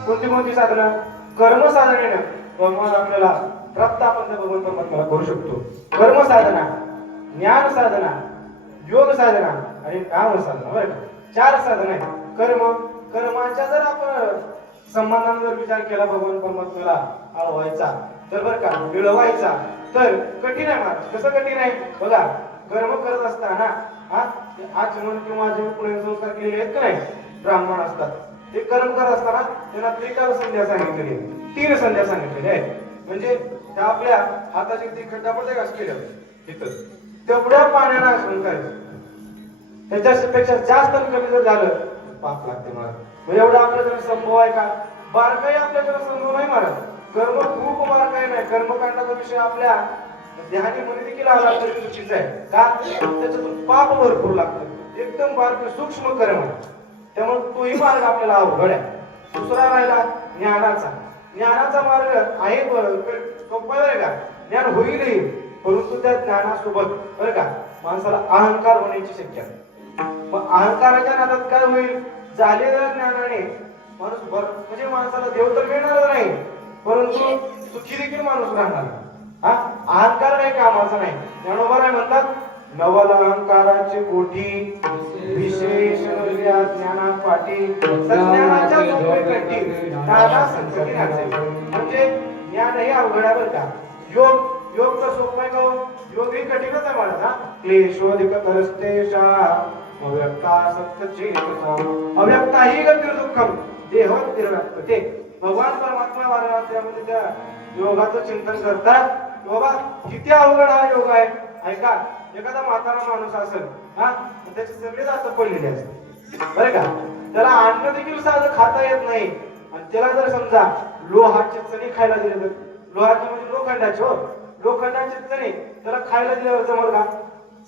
कोणती कोणती साधनं कर्म साधनेनं भगवान आपल्याला प्राप्त आपण त्या भगवान परमात्म्याला करू शकतो. कर्म साधना, ज्ञान साधना, योग साधना आणि नाम साधना, बरं का? 4 साधना आहेत. कर्माच्या जर आपण संबंधाने जर विचार केला भगवान परमात्म्याला आळवायचा तर बरं का मिळवायचा तर कठीण आहे महाराज. कसं कठीण आहे बघा. कर्म करत असताना आज म्हणून किंवा जे पुढे संस्कार केलेले आहेत का नाही ब्राह्मण असतात ते कर्म करत असताना त्यांना त्रिकाल संध्या सांगितलेली आहे. 3 संध्या सांगितलेल्या आहेत. म्हणजे त्या आपल्या हाताची ती खड्डा पडते का केलं इथं तेवढ्या पाण्यानं आचमन करायचं. त्याच्यापेक्षा जास्त आणि कमी जर झालं पाप लागते महाराज. मग एवढा आपल्याकडे संभव आहे का? बारकाई आपल्याकडे संभव नाही महाराज. कर्म खूप बारकाई नाही. कर्मकांडाचा विषय आपल्या ध्यानी मध्ये देखील आला तरी चुकीचं आहे का? त्याच्यातून पाप भरपूर लागतं. एकदम बारक सूक्ष्म कर्म आहे. त्यामुळे तोही मार्ग आपल्याला अवघड आहे. दुसरा राहिला ज्ञानाचा. ज्ञानाचा मार्ग आहे सोपा आहे का? ज्ञान होईलही परंतु त्या ज्ञानासोबत बरं का माणसाला अहंकार होण्याची शक्यता आहे. मग अहंकाराच्या नादात काय होईल? झालेल्या ज्ञानाने माणूस म्हणजे माणसाला देव तर मिळणार नाही परंतु सुखी देखील माणूस राहणार. अहंकार काही कामाचा नाही. ज्ञानोबा काय म्हणतात? नवल अहंकाराचे कोठी विशेष ज्ञाना पाठी सज्ञानाच्या कट्टी नाना संकटी नाचे. म्हणजे ज्ञान हे अवघड आहे बरं का. योग तर सोपं आहे का? योग ही कठीणच आहे मला. क्लेशोधिक तरस्तेशा अव्यक्ता सत्यचेतसा अव्यक्ता ही गती दुःखम देह तिरव्यात्मते. भगवान परमात्मा वारणामध्ये त्या योगाचं चिंतन करतात. बाबा किती अवघड हा योग आहे. ऐका एखादा म्हातारा माणूस असेल त्याची सगळे दात पडलेली असते बरं का. त्याला अन्न देखील साधं खाता येत नाही आणि त्याला जर समजा लोहाचे चणे खायला दिले तर लोहाचे म्हणजे लोखंडाचे लोखंडाचे चणे त्याला खायला दिल्यावर जमल का?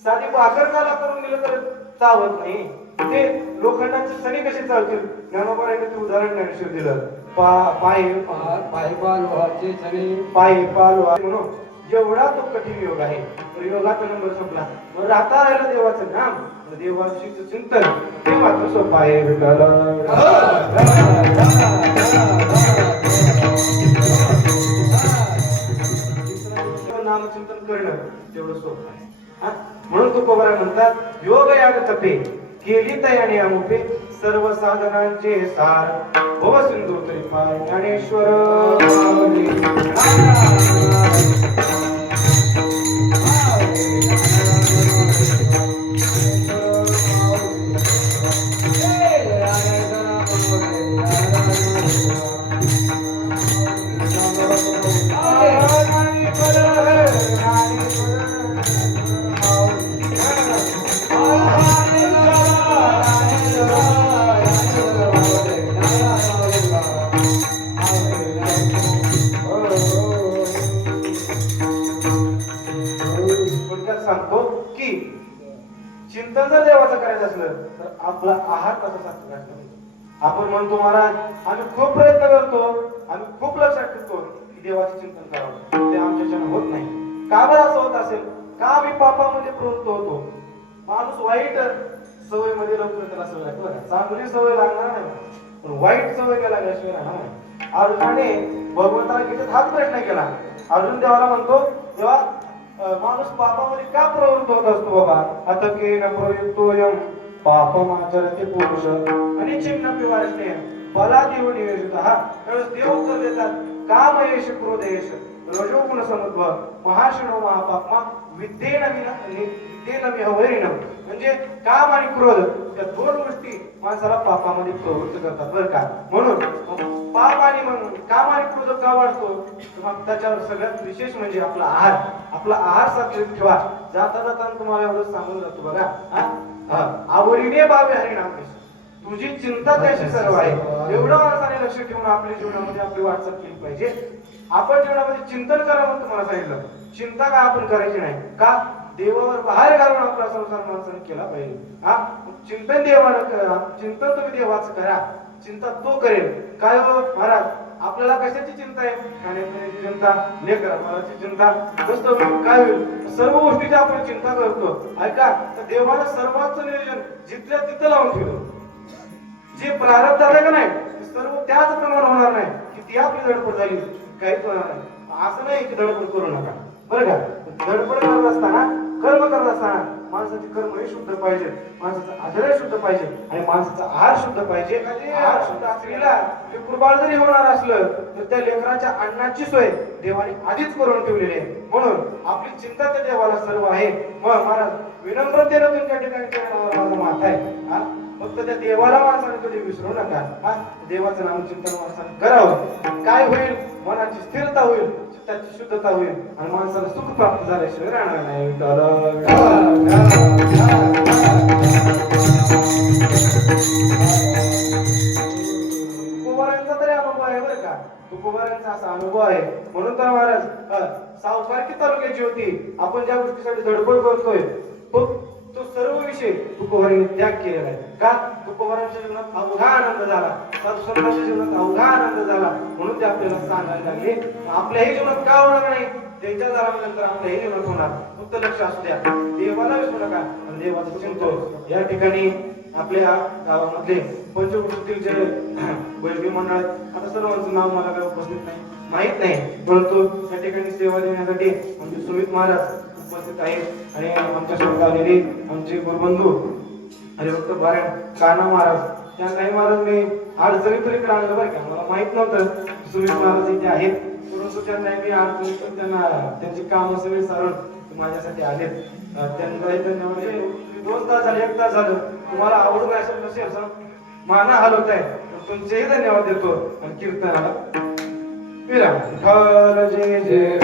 साधी भाकर काला करून दिलं तर चावत नाही. ते लोखंडाचे चणे कसे चालतील? ज्ञानोबाराने ते उदाहरण ज्ञानेश्वर दिलं. पाय लोहाचे चणे पाय लोहा म्हणून जेवढा तो कठीण योग आहे तर योगाचा नंबर संपला. मग राहता राहिलं देवाचं नाम देवाविषयीचं चिंतन ते मात्र सोपं आहे. नामचिंतन करणं तेवढं सोपं आहे. म्हणून तुकोबारा म्हणतात योग याग तपे केली तयाने अमुपे सर्व साधनांचे सार भव सिंधू तरी पाय ज्ञानेश्वर. सांगतो की चिंतन जर देवाचं करायचं असलं तर आपला आहार कसा सात्विक असला. आपण म्हणतो महाराज आम्ही खूप प्रयत्न करतो आम्ही खूप लक्षात ठेवतो की देवाचे चिंतन करावं ते आमच्याच्यानं होत नाही. का बरं असं होत असेल? का आम्ही पापामध्ये प्रवृत्त होतो? माणूस वाईट सवय मध्ये लवकर त्याला सवय लागते बघा. चांगली सवय लागणार नाही पण वाईट सवय लागल्याशिवाय राहणार नाही. अर्जुनाने भगवंताला गीतेत हाच प्रश्न केला. अर्जुन देवाला म्हणतो तेव्हा माणूस पापामध्ये का प्रवृत्त होत असतो बाबा? अतकेन प्रयुक्तोयम पापमाचरते पुरुष आणि चिन्नपि वारते बला देव नियोजितः. त्यावेळेस देव उत्तर देतात कामयेश क्रोधयेश रजोगुण समुद्भव महाशनो महापापमा विद्येन विहवैरिणम. म्हणजे काम आणि क्रोध या 2 गोष्टी माणसाला पापामध्ये प्रवृत्त करतात बरं का. म्हणून पाप आणि काम आणि क्रोध का वाढतो? मग त्याच्यावर सगळ्यात विशेष म्हणजे आपला आहार सात्विक ठेवा. जाता जाताना तुम्हाला एवढं सांगून जातो बघा. आवडीने बाबी हरिनाम तुझी चिंता त्याशी सर्व आहे. एवढं माणसाने लक्ष ठेवून आपल्या जीवनामध्ये आपली वाटचाल केली पाहिजे. आपण जीवनामध्ये चिंतन करा म्हणून तुम्हाला सांगितलं. चिंता का आपण करायची नाही का? देवावर बाहेर घालून आपला संसार माणसाने केला पाहिजे. चिंतन देवाला करा. चिंतन तुम्ही देवाचं करा. चिंता तो करेल. काय हो महाराज आपल्याला कशाची चिंता आहे? खाण्यापिण्याची चिंता, लेकरा बाळाची चिंता, कसं काय होईल सर्व गोष्टीची आपण चिंता करतो. ऐका तर देवाला सर्वांचं नियोजन जिथल्या तिथं लावून ठेवलं. जे प्रारब्ध आहे का नाही सर्व त्याच प्रमाण होणार नाही. किती आपली धडपड झाली काहीच होणार नाही. असं नाही की धडपड करू नका बरं का. धडपड करत असताना कर्म करत असताना माणसाचे कर्म हे शुद्ध पाहिजे, माणसाचा आदर शुद्ध पाहिजे आणि माणसाचा आहार शुद्ध पाहिजे. आहार शुद्ध स्त्रीला लेकरूबाळ जरी होणार असलं तर त्या लेकराच्या अन्नाची सोय देवाने आधीच करून ठेवलेली आहे. म्हणून आपली चिंता त्या देवाला सर्व आहे. मग महाराज विनम्रतेनं तुमच्या ठिकाणी करण्यावर माझा माथ आहे. फक्त त्या देवाला माणसाने कधी विसरू नका. देवाचं नामचिंतन माणसाने करावं. काय होईल? मनाची स्थिरता होईल, चित्ताची शुद्धता होईल आणि माणसाला सुख प्राप्त झाल्याशिवाय राहणार नाही. तुकोबारायांचा तरी अनुभव आहे बरं का. तुकोबारायांचा असा अनुभव आहे. म्हणून तर महाराज सावकारकी तालुक्याची होती. आपण ज्या गोष्टीसाठी धडपड करतोय तो सर्व विषय तुकोबारांनी त्याग केलेला आहे. का? तुकोबारांच्या जीवनात अवघा आनंद झाला, साधू संतांच्या जीवनात अवघा आनंद झाला. म्हणून ते आपल्याला सांगायला लागले आपल्याही जीवनात का होणार नाही, त्यांच्या झाल्यानंतर आपल्याही जीवनात होणार. फक्त लक्ष असू द्या, देवाला विसरू नका आणि देवाचं चिंतो. या ठिकाणी आपल्या गावामध्ये पंचकृषीतील जे बैलगी मंडळ आहेत, आता सर्वांचं नाव मला काही उपस्थित नाही माहित नाही, परंतु या ठिकाणी सेवा देण्यासाठी आमचे सुमित महाराज उपस्थित आहेत आणि आमच्या सोबत आलेले आमचे गुरुबंधू हरिभक्त बाऱ्या कान्हा महाराज. त्या काही महाराज मी अडचणीत इकडे आणलं बरं का. मला माहित नव्हतं सुमित महाराज इथे आहेत, परंतु त्यांना मी अडचणीत त्यांना त्यांची कामं सगळी सारून माझ्यासाठी आलेत. त्यांना म्हणजे 2 तास झाले, 1 तास झालं. तुम्हाला आवडून असेल नसेल माना हलवत आहे, तुमचेही धन्यवाद देतो आणि कीर्तनाला विराम. जय जय